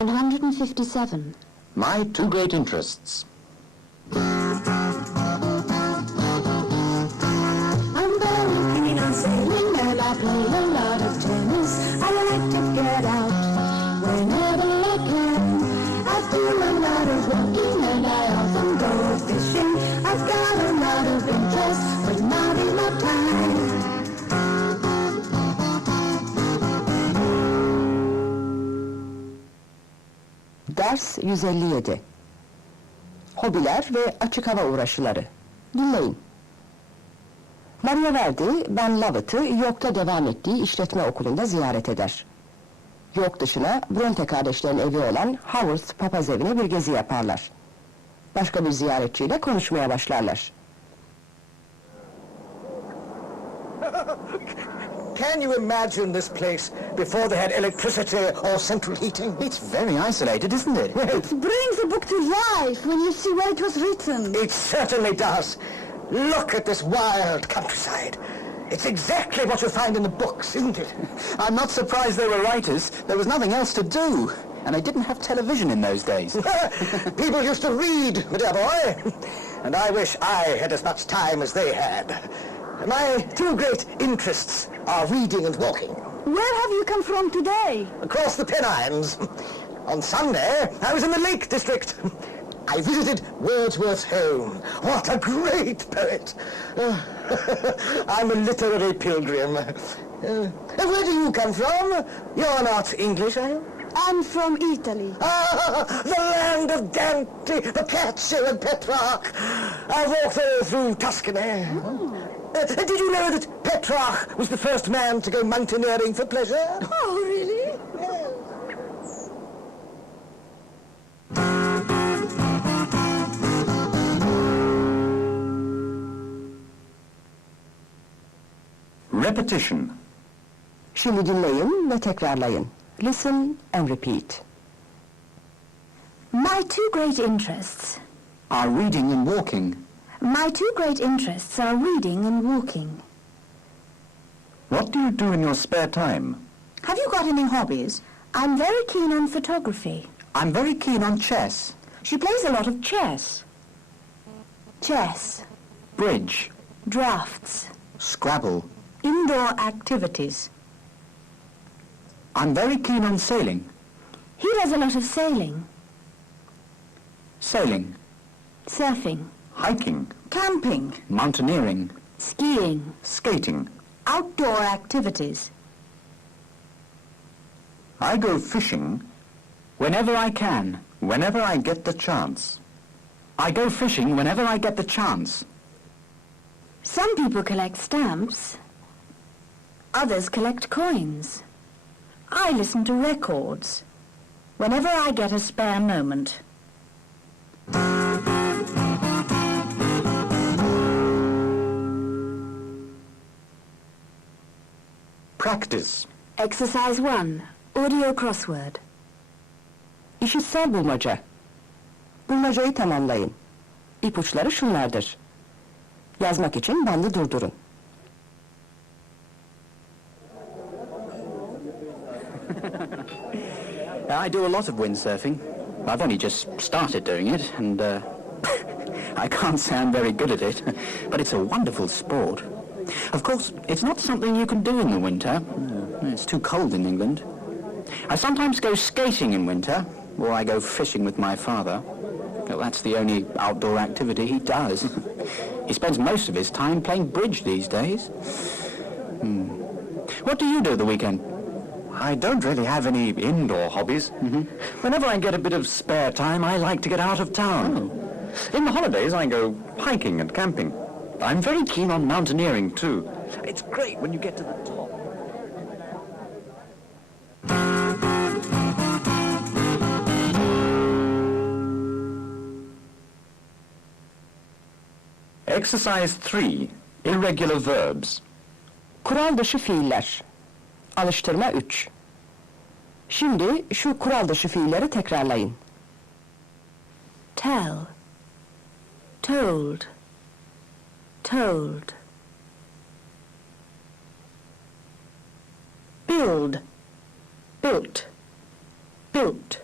157. My two great interests. I'm very keen on sailing and I play a lot of tennis. I like to get out whenever I can. I do a lot of walking and I often go fishing. I've got a lot of interest, but not enough time. Ders 157. Hobiler ve açık hava uğraşıları. Dinleyin. Maria Verdi, Ben Lovett'ı York'ta devam ettiği işletme okulunda ziyaret eder. York dışına Bronte kardeşlerin evi olan Haworth papaz evine bir gezi yaparlar. Başka bir ziyaretçiyle konuşmaya başlarlar. Can you imagine this place before they had electricity or central heating? It's very isolated, isn't it? It brings a book to life when you see where it was written. It certainly does. Look at this wild countryside. It's exactly what you find in the books, isn't it? I'm not surprised they were writers. There was nothing else to do. And they didn't have television in those days. People used to read, my dear boy. And I wish I had as much time as they had. My two great interests are reading and walking. Where have you come from today? Across the Pennines. On Sunday, I was in the Lake District. I visited Wordsworth's home. What a great poet! I'm a literary pilgrim. Where do you come from? You're not English, are you? I'm from Italy. Ah, the land of Dante, Boccaccio and Petrarch. I walked all through Tuscany. Did you know that Petrarch was the first man to go mountaineering for pleasure? Oh, really? Repetition. Şimdi dinleyin ve tekrarlayın. Listen and repeat. My two great interests. Are reading and walking. My two great interests are reading and walking. What do you do in your spare time? Have you got any hobbies? I'm very keen on photography. I'm very keen on chess. She plays a lot of chess. Chess. Bridge. Drafts. Scrabble. Indoor activities. I'm very keen on sailing. He does a lot of sailing. Sailing. Surfing. Hiking. Camping. Mountaineering. Skiing. Skating. Outdoor activities. I go fishing whenever I can, whenever I get the chance. I go fishing whenever I get the chance. Some people collect stamps. Others collect coins. I listen to records whenever I get a spare moment. Practice. Exercise 1. Audio crossword. İşitsel bulmaca. Bulmacayı tamamlayın. İpuçları şunlardır. Yazmak için bandı durdurun. I do a lot of windsurfing. I've only just started doing it, and I can't say I'm very good at it, but it's a wonderful sport. Of course, it's not something you can do in the winter. It's too cold in England. I sometimes go skating in winter, or I go fishing with my father. Well, that's the only outdoor activity he does. He spends most of his time playing bridge these days. What do you do at the weekend? I don't really have any indoor hobbies. Whenever I get a bit of spare time, I like to get out of town. In the holidays, I go hiking and camping. I'm very keen on mountaineering, too. It's great when you get to the top. Exercise 3. Irregular verbs. Kural dışı fiiller. Alıştırma 3. Şimdi şu kural dışı fiilleri tekrarlayın. Tell. Told. Told. Build. Built. Built.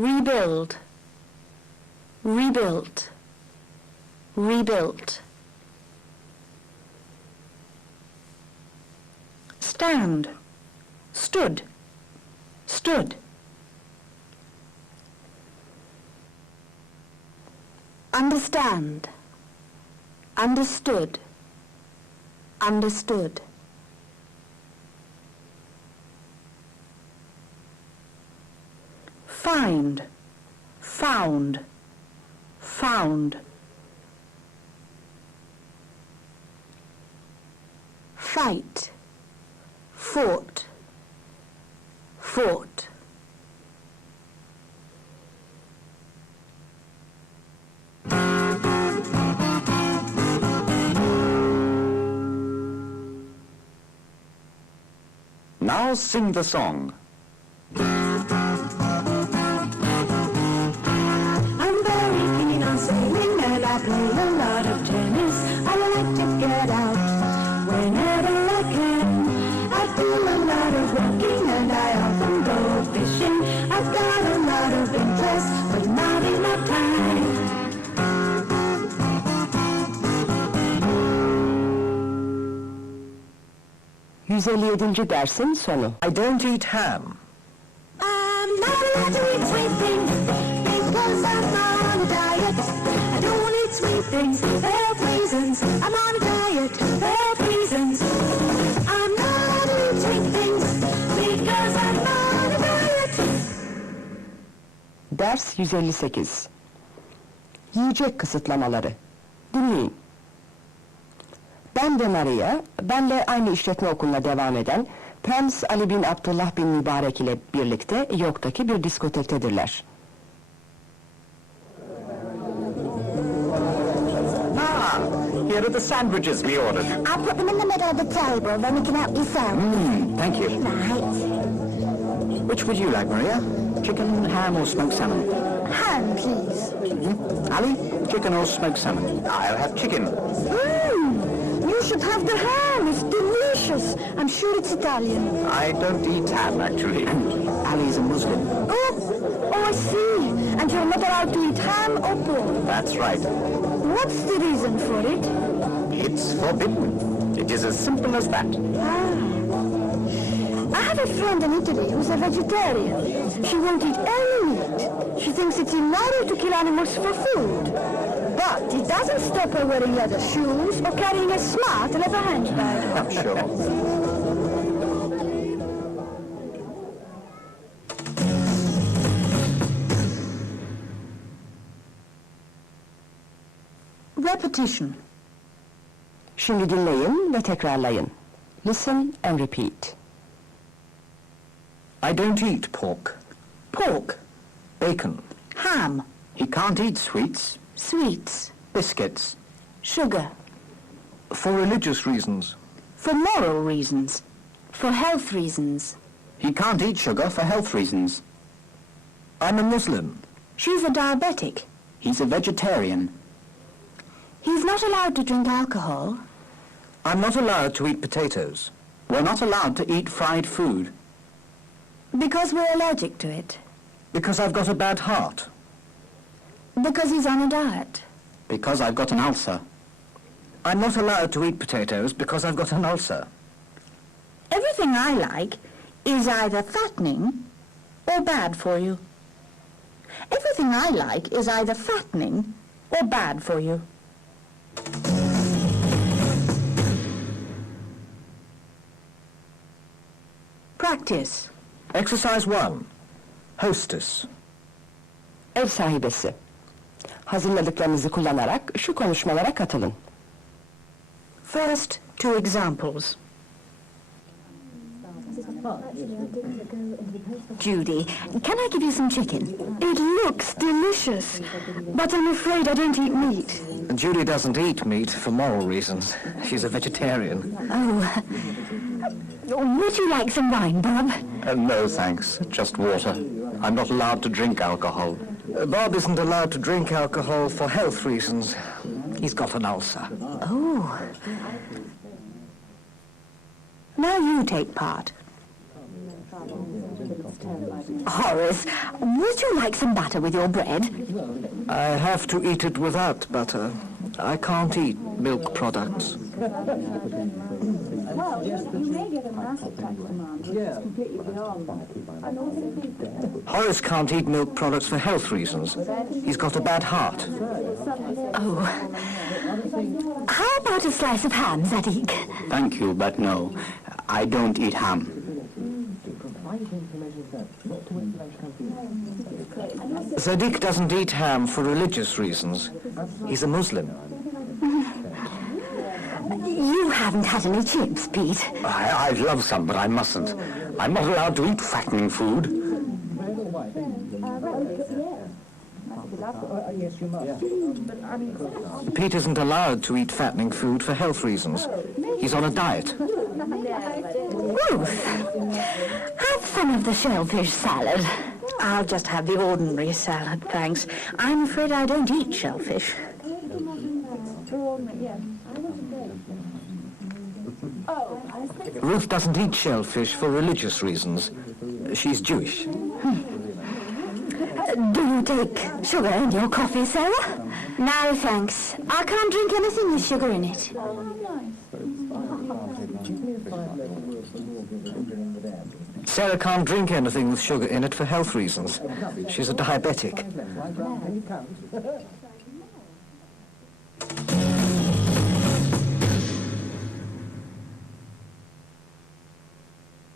Rebuild. Rebuilt. Rebuilt. Stand. Stood. Stood. Understand. Understood. Understood. Find. Found. Found. Fight. Fought. Fought. Now sing the song. I'm very keen on sailing and I play a lot of tennis. I like to get out whenever I can. I do a lot of walking and I often go fishing. I've got a lot of interest but not enough time. dersin sonu. I don't eat ham. I'm not allowed to eat sweet things because I'm on a diet. I don't eat sweet things, health reasons. I'm on a diet, health reasons. I'm not allowed to eat sweet things because I'm on a diet. Ders 158. Yiyecek kısıtlamaları. Dinleyin. Ben de Maria, benle aynı işletme okuluna devam eden Prens Ali bin Abdullah bin Mübarek ile birlikte York'taki bir diskotektedirler. Here are the sandwiches we ordered. I'll put them in the middle of the table, then you can help yourself. Thank you. Right. Which would you like, Maria? Chicken, ham or smoked salmon? Ham, please. Ali, chicken or smoked salmon? I'll have chicken. You should have the ham. It's delicious. I'm sure it's Italian. I don't eat ham, actually. Ali's a Muslim. Oh, I see. And you're not allowed to eat ham or pork. That's right. What's the reason for it? It's forbidden. It is as simple as that. I have a friend in Italy who's a vegetarian. She won't eat any meat. She thinks it's immoral to kill animals for food. But it doesn't stop her wearing leather shoes or carrying a smart leather handbag. I'm sure. Repetition. Şimdi dinleyin ve tekrarlayın. Listen and repeat. I don't eat pork. Pork. Bacon. Ham. He can't eat sweets. Sweets. Biscuits. Sugar. For religious reasons. For moral reasons. For health reasons. He can't eat sugar for health reasons. I'm a Muslim. She's a diabetic. He's a vegetarian. He's not allowed to drink alcohol. I'm not allowed to eat potatoes. We're not allowed to eat fried food. Because we're allergic to it. Because I've got a bad heart. Because he's on a diet. Because I've got an ulcer. I'm not allowed to eat potatoes because I've got an ulcer. Everything I like is either fattening or bad for you. Everything I like is either fattening or bad for you. Practice. Exercise 1. Hostess. Ev sahibesi. Hazırladıklarınızı kullanarak şu konuşmalara katılın. First, 2 examples. Judy, can I give you some chicken? It looks delicious, but I'm afraid I don't eat meat. Judy doesn't eat meat for moral reasons. She's a vegetarian. Oh, would you like some wine, Bob? No, thanks. Just water. I'm not allowed to drink alcohol. Bob isn't allowed to drink alcohol for health reasons. He's got an ulcer. Oh. Now you take part. Horace, would you like some butter with your bread? I have to eat it without butter. I can't eat milk products. Well, you may get a massive tax demand, which is completely beyond. And also think Horace can't eat milk products for health reasons. He's got a bad heart. Oh. How about a slice of ham, Zadig? Thank you, but no. I don't eat ham. Zadig doesn't eat ham for religious reasons. He's a Muslim. You haven't had any chips, Pete. I'd love some, but I mustn't. I'm not allowed to eat fattening food. Pete isn't allowed to eat fattening food for health reasons. He's on a diet. Ruth, have some of the shellfish salad. I'll just have the ordinary salad, thanks. I'm afraid I don't eat shellfish. Ruth doesn't eat shellfish for religious reasons. She's Jewish. Do you take sugar in your coffee, Sarah? No, thanks. I can't drink anything with sugar in it. Sarah can't drink anything with sugar in it for health reasons. She's a diabetic.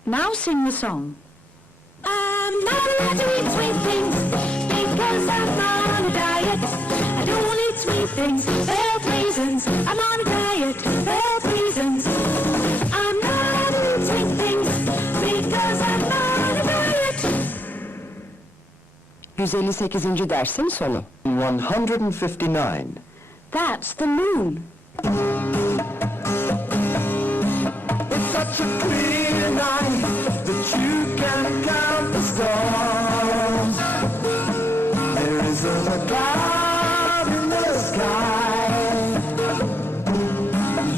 Now sing the song. I'm not allowed to eat sweet things because I'm on a diet. I don't eat sweet things for health reasons. I'm on a diet for health reasons. I'm not allowed to eat sweet things because I'm on a diet. 158. dersin sonu. 159. That's the moon. It's such a clear night that you can count the stars. There isn't a cloud in the sky.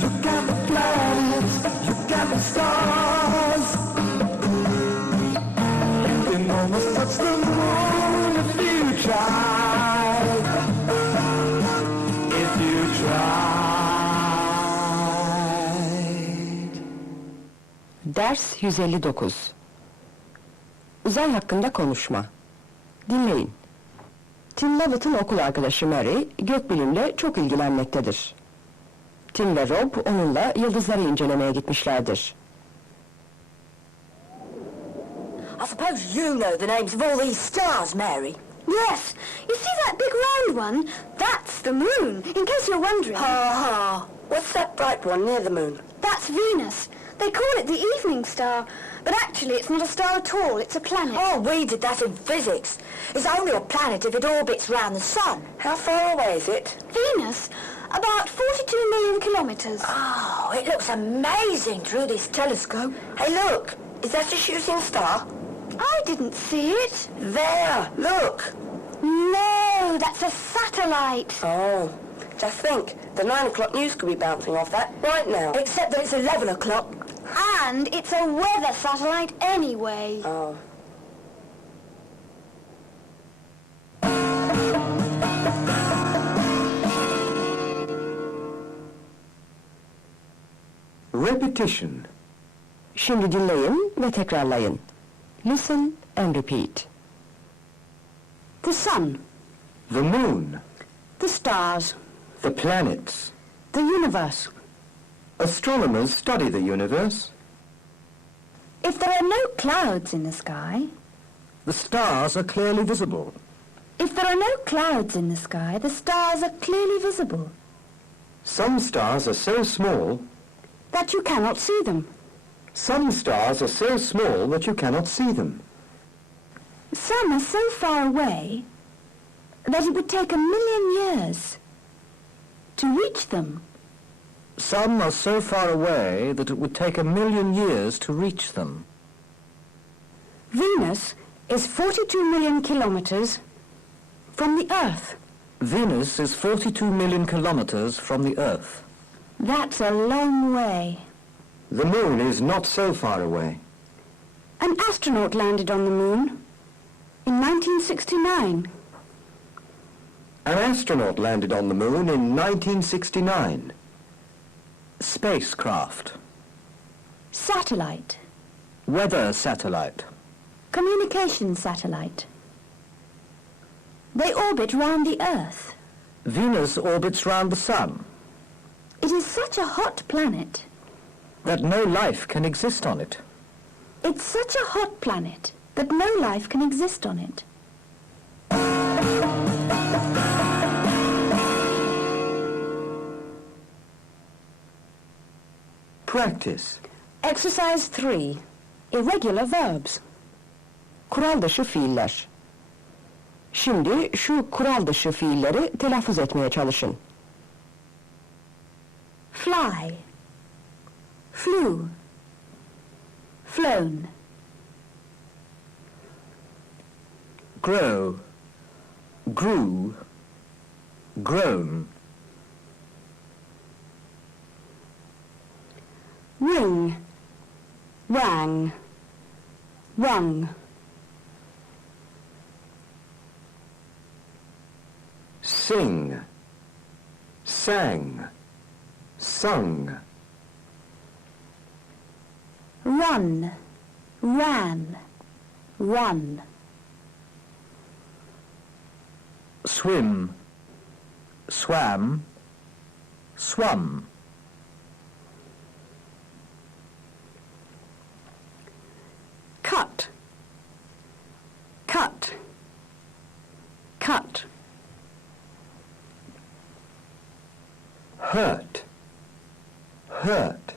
Look at the planets, look at the stars. You can almost touch the moon if you try. If you try. Ders 159. Uzay hakkında konuşma. Dinleyin. Tim Lovett'ın okul arkadaşı Mary, gökbilimle çok ilgilenmektedir. Tim ve Rob onunla yıldızları incelemeye gitmişlerdir. I suppose you know the names of all these stars, Mary. Yes. You see that big round one? That's the moon, in case you're wondering. Ha ha. What's that bright one near the moon? That's Venus. They call it the evening star, but actually it's not a star at all, it's a planet. Oh, we did that in physics. It's only a planet if it orbits round the sun. How far away is it? Venus? About 42 million kilometres. Oh, it looks amazing through this telescope. Hey, look. Is that a shooting star? I didn't see it. There, look. No, that's a satellite. Oh, just think. The 9 o'clock news could be bouncing off that right now. Except that it's 11 o'clock. And it's a weather satellite anyway. Oh. Repetition. Şimdi dinleyin ve tekrarlayın. Listen and repeat. The sun. The moon. The stars. The planets. The universe. Astronomers study the universe. If there are no clouds in the sky... The stars are clearly visible. If there are no clouds in the sky, the stars are clearly visible. Some stars are so small... That you cannot see them. Some stars are so small that you cannot see them. Some are so far away that it would take 1,000,000 years to reach them. Some are so far away that it would take 1,000,000 years to reach them. Venus is 42 million kilometers from the Earth. Venus is 42 million kilometers from the Earth. That's a long way. The moon is not so far away. An astronaut landed on the moon. In 1969. An astronaut landed on the moon in 1969. Spacecraft. Satellite. Weather satellite. Communication satellite. They orbit round the Earth. Venus orbits round the Sun. It is such a hot planet. That no life can exist on it. It's such a hot planet that no life can exist on it. Practice. Exercise 3. Irregular verbs. Kural dışı fiiller. Şimdi şu kural dışı fiilleri telaffuz etmeye çalışın. Fly. Flew. Flown. Grow. Grew. Grown. Ring. Rang. Rung. Sing. Sang. Sung. Run. Ran. Run. Swim. Swam. Swum. Cut. Cut. Cut. Hurt. Hurt.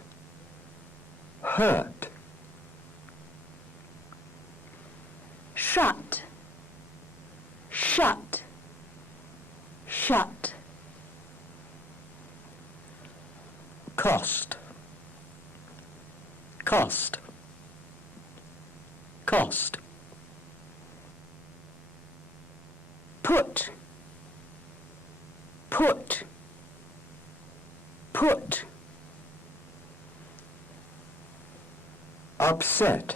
Hurt. Shut. Shut. Shut. Cost. Cost. Cost. Put. Put. Put. Upset.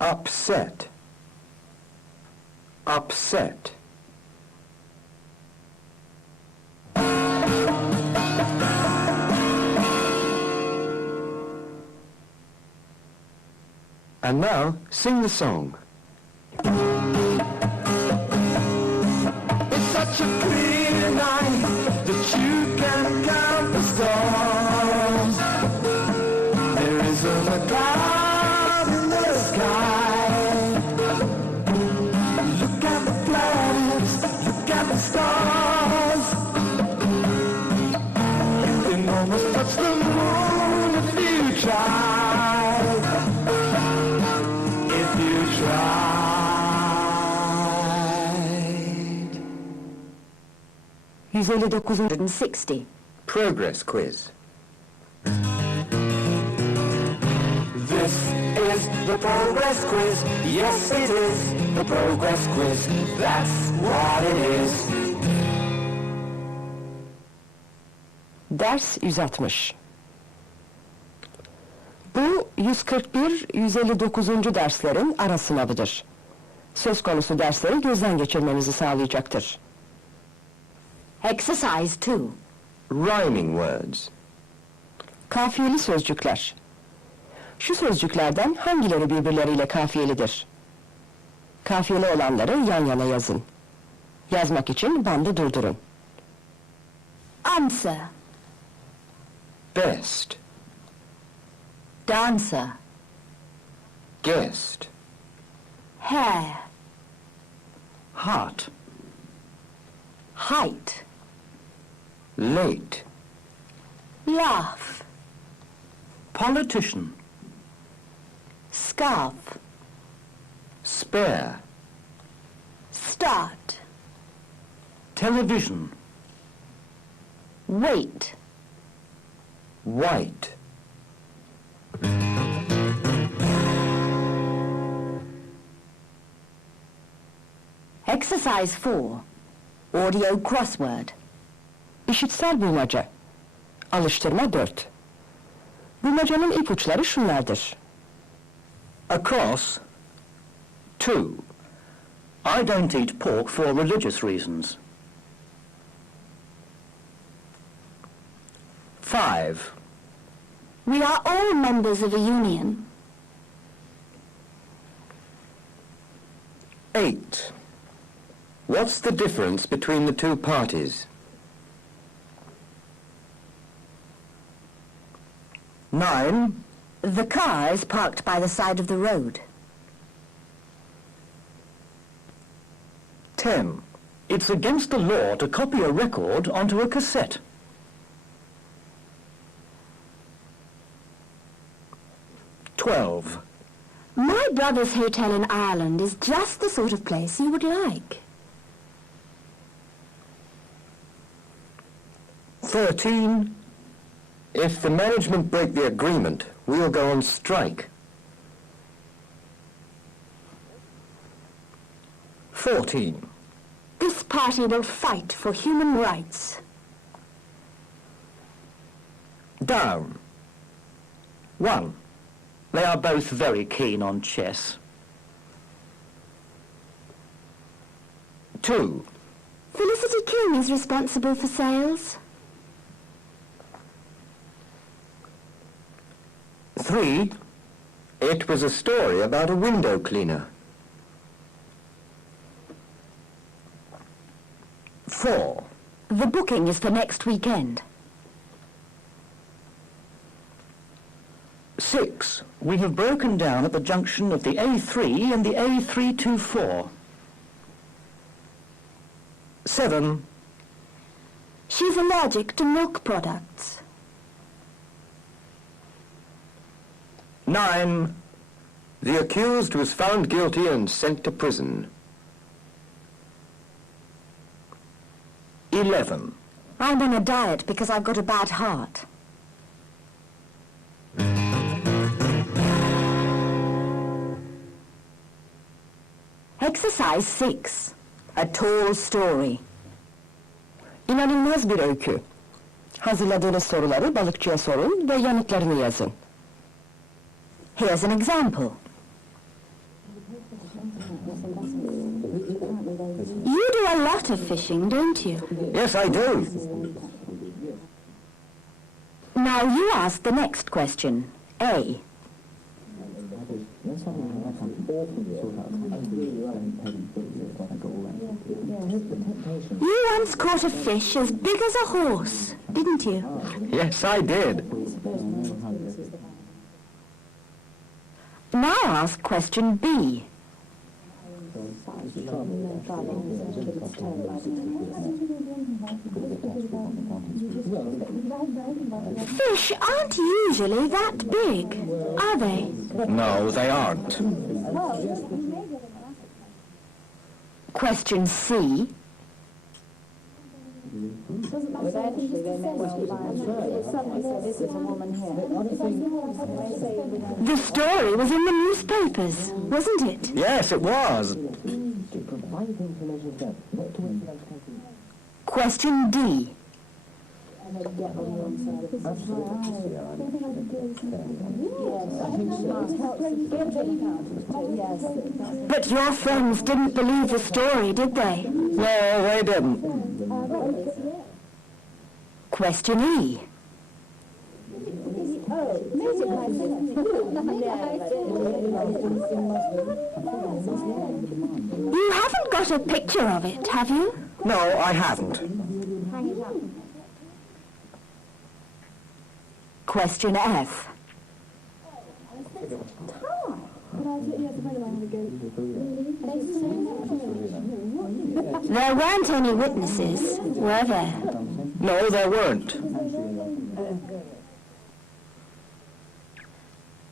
Upset. Upset. And now, sing the song. It's such a clear night that you can count the stars. There isn't a cloud in the sky. Look at the planets, look at the stars. You can almost touch the moon if you try. If you tried. 159. Progress quiz. This is the progress quiz. Yes, it is the progress quiz. That's what it is. Ders 160. Bu 141-159. derslerin ara sınavıdır. Söz konusu dersleri gözden geçirmenizi sağlayacaktır. Exercise 2. Rhyming words. Kafiyeli sözcükler. Şu sözcüklerden hangileri birbirleriyle kafiyelidir? Kafiyeli olanları yan yana yazın. Yazmak için bandı durdurun. Answer. Best. Dancer. Guest. Hair. Heart. Height. Late. Laugh. Politician. Scarf. Spare. Start. Television. Wait. White. Exercise 4. Audio crossword. İşitsel bulmaca. Alıştırma 4. Bulmacanın ipuçları şunlardır. Across. 2. I don't eat pork for religious reasons. 5. We are all members of a union. 8. What's the difference between the two parties? 9. The car is parked by the side of the road. 10. It's against the law to copy a record onto a cassette. 12. My brother's hotel in Ireland is just the sort of place you would like. 13. If the management break the agreement, we'll go on strike. 14. This party will fight for human rights. Down. 1. They are both very keen on chess. 2. Felicity King is responsible for sales. 3. It was a story about a window cleaner. 4. The booking is for next weekend. 6. We have broken down at the junction of the A3 and the A324. 7. She's allergic to milk products. 9. The accused was found guilty and sent to prison. 11. I'm on a diet because I've got a bad heart. Exercise 6. A tall story. İnanılmaz bir öykü. Hazırladığınız soruları balıkçıya sorun ve yanıtlarını yazın. Here's an example. You do a lot of fishing, don't you? Yes, I do. Now you ask the next question. A. You once caught a fish as big as a horse, didn't you? Yes, I did. Now ask question B. Fish aren't usually that big, are they? No, they aren't. Question C. The story was in the newspapers, wasn't it? Yes, it was. Question D. But your friends didn't believe the story, did they? No, they didn't. Question E. You haven't got a picture of it, have you? No, I haven't. Question F. There weren't any witnesses, were there? No, there weren't.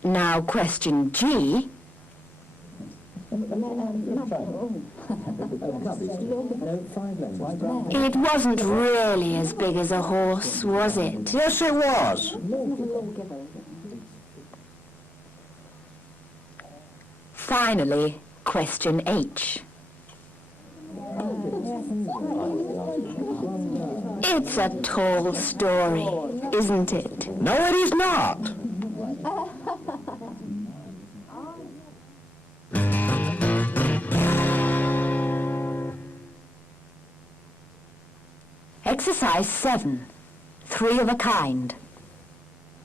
Now question G. It wasn't really as big as a horse, was it? Yes, it was. Finally, question H. It's a tall story, isn't it? No, it is not. Exercise 7. 3 of a kind.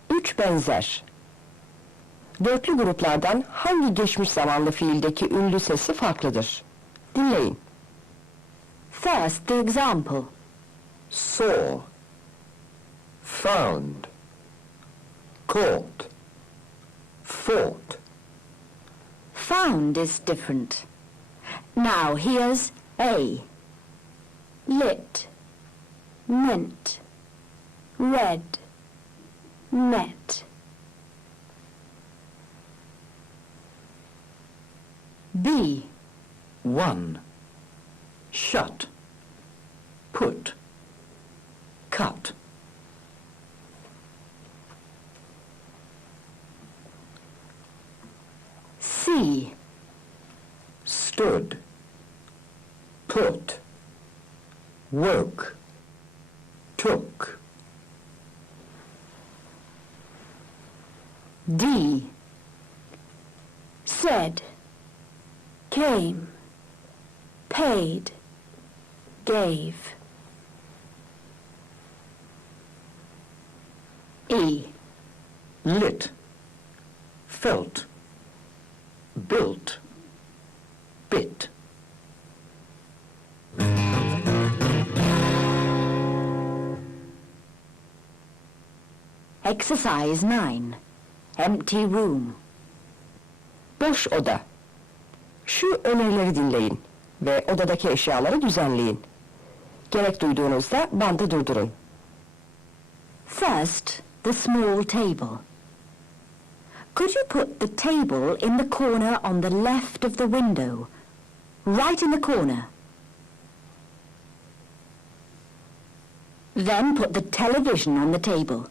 3 benzer. Dörtlü gruplardan hangi geçmiş zamanlı fiildeki ünlü sesi farklıdır? Dinleyin. First, the example. Saw. Found. Caught. Fought. Found is different. Now here's A. Lit. Mint. Red. Net. B. One. Shut. Put. Cut. C. Stood. Put. Woke. Took. D. Said. Came. Paid. Gave. E. Lit. Felt. Built. Bit. Exercise 9. Empty room. Boş oda. Şu önerileri dinleyin ve odadaki eşyaları düzenleyin. Gerek duyduğunuzda bandı durdurun. First, the small table. Could you put the table in the corner on the left of the window? Right in the corner. Then put the television on the table.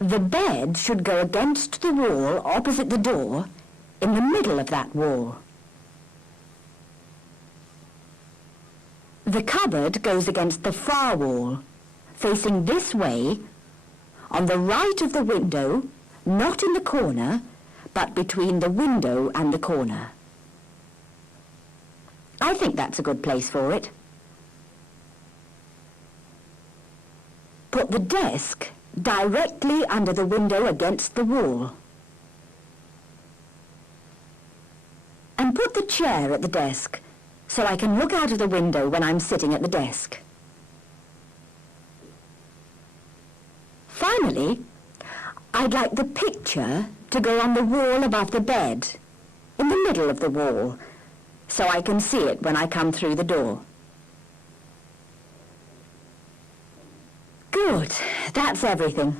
The bed should go against the wall opposite the door, in the middle of that wall. The cupboard goes against the far wall, facing this way, on the right of the window, not in the corner, but between the window and the corner. I think that's a good place for it. Put the desk directly under the window against the wall. And put the chair at the desk, so I can look out of the window when I'm sitting at the desk. Finally, I'd like the picture to go on the wall above the bed, in the middle of the wall, so I can see it when I come through the door. Good, that's everything.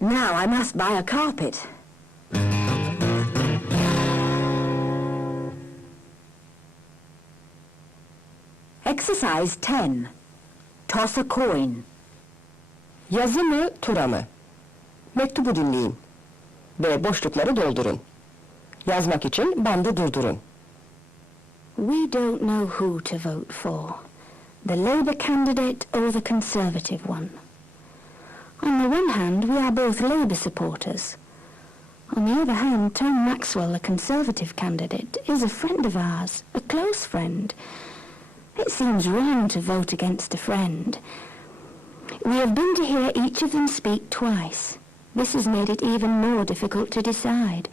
Now I must buy a carpet. Exercise 10. Toss a coin. Yazı mı, tura mı? Mektubu dinleyin ve boşlukları doldurun. Yazmak için bandı durdurun. We don't know who to vote for, the Labour candidate or the Conservative one. On the one hand, we are both Labour supporters. On the other hand, Tom Maxwell, the Conservative candidate, is a friend of ours, a close friend. It seems wrong to vote against a friend. We have been to hear each of them speak twice. This has made it even more difficult to decide.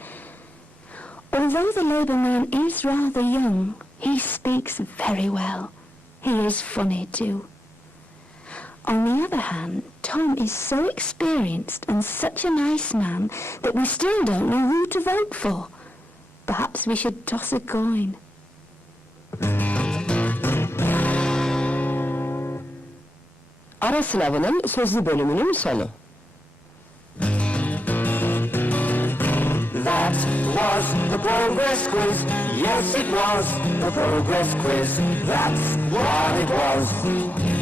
Although the Labour man is rather young, he speaks very well. He is funny too. On the other hand, Tom is so experienced and such a nice man that we still don't know who to vote for. Perhaps we should toss a coin. Ara sınavının sözlü bölümünün sonu. That was the progress quiz. Yes, it was the progress quiz. That's what it was.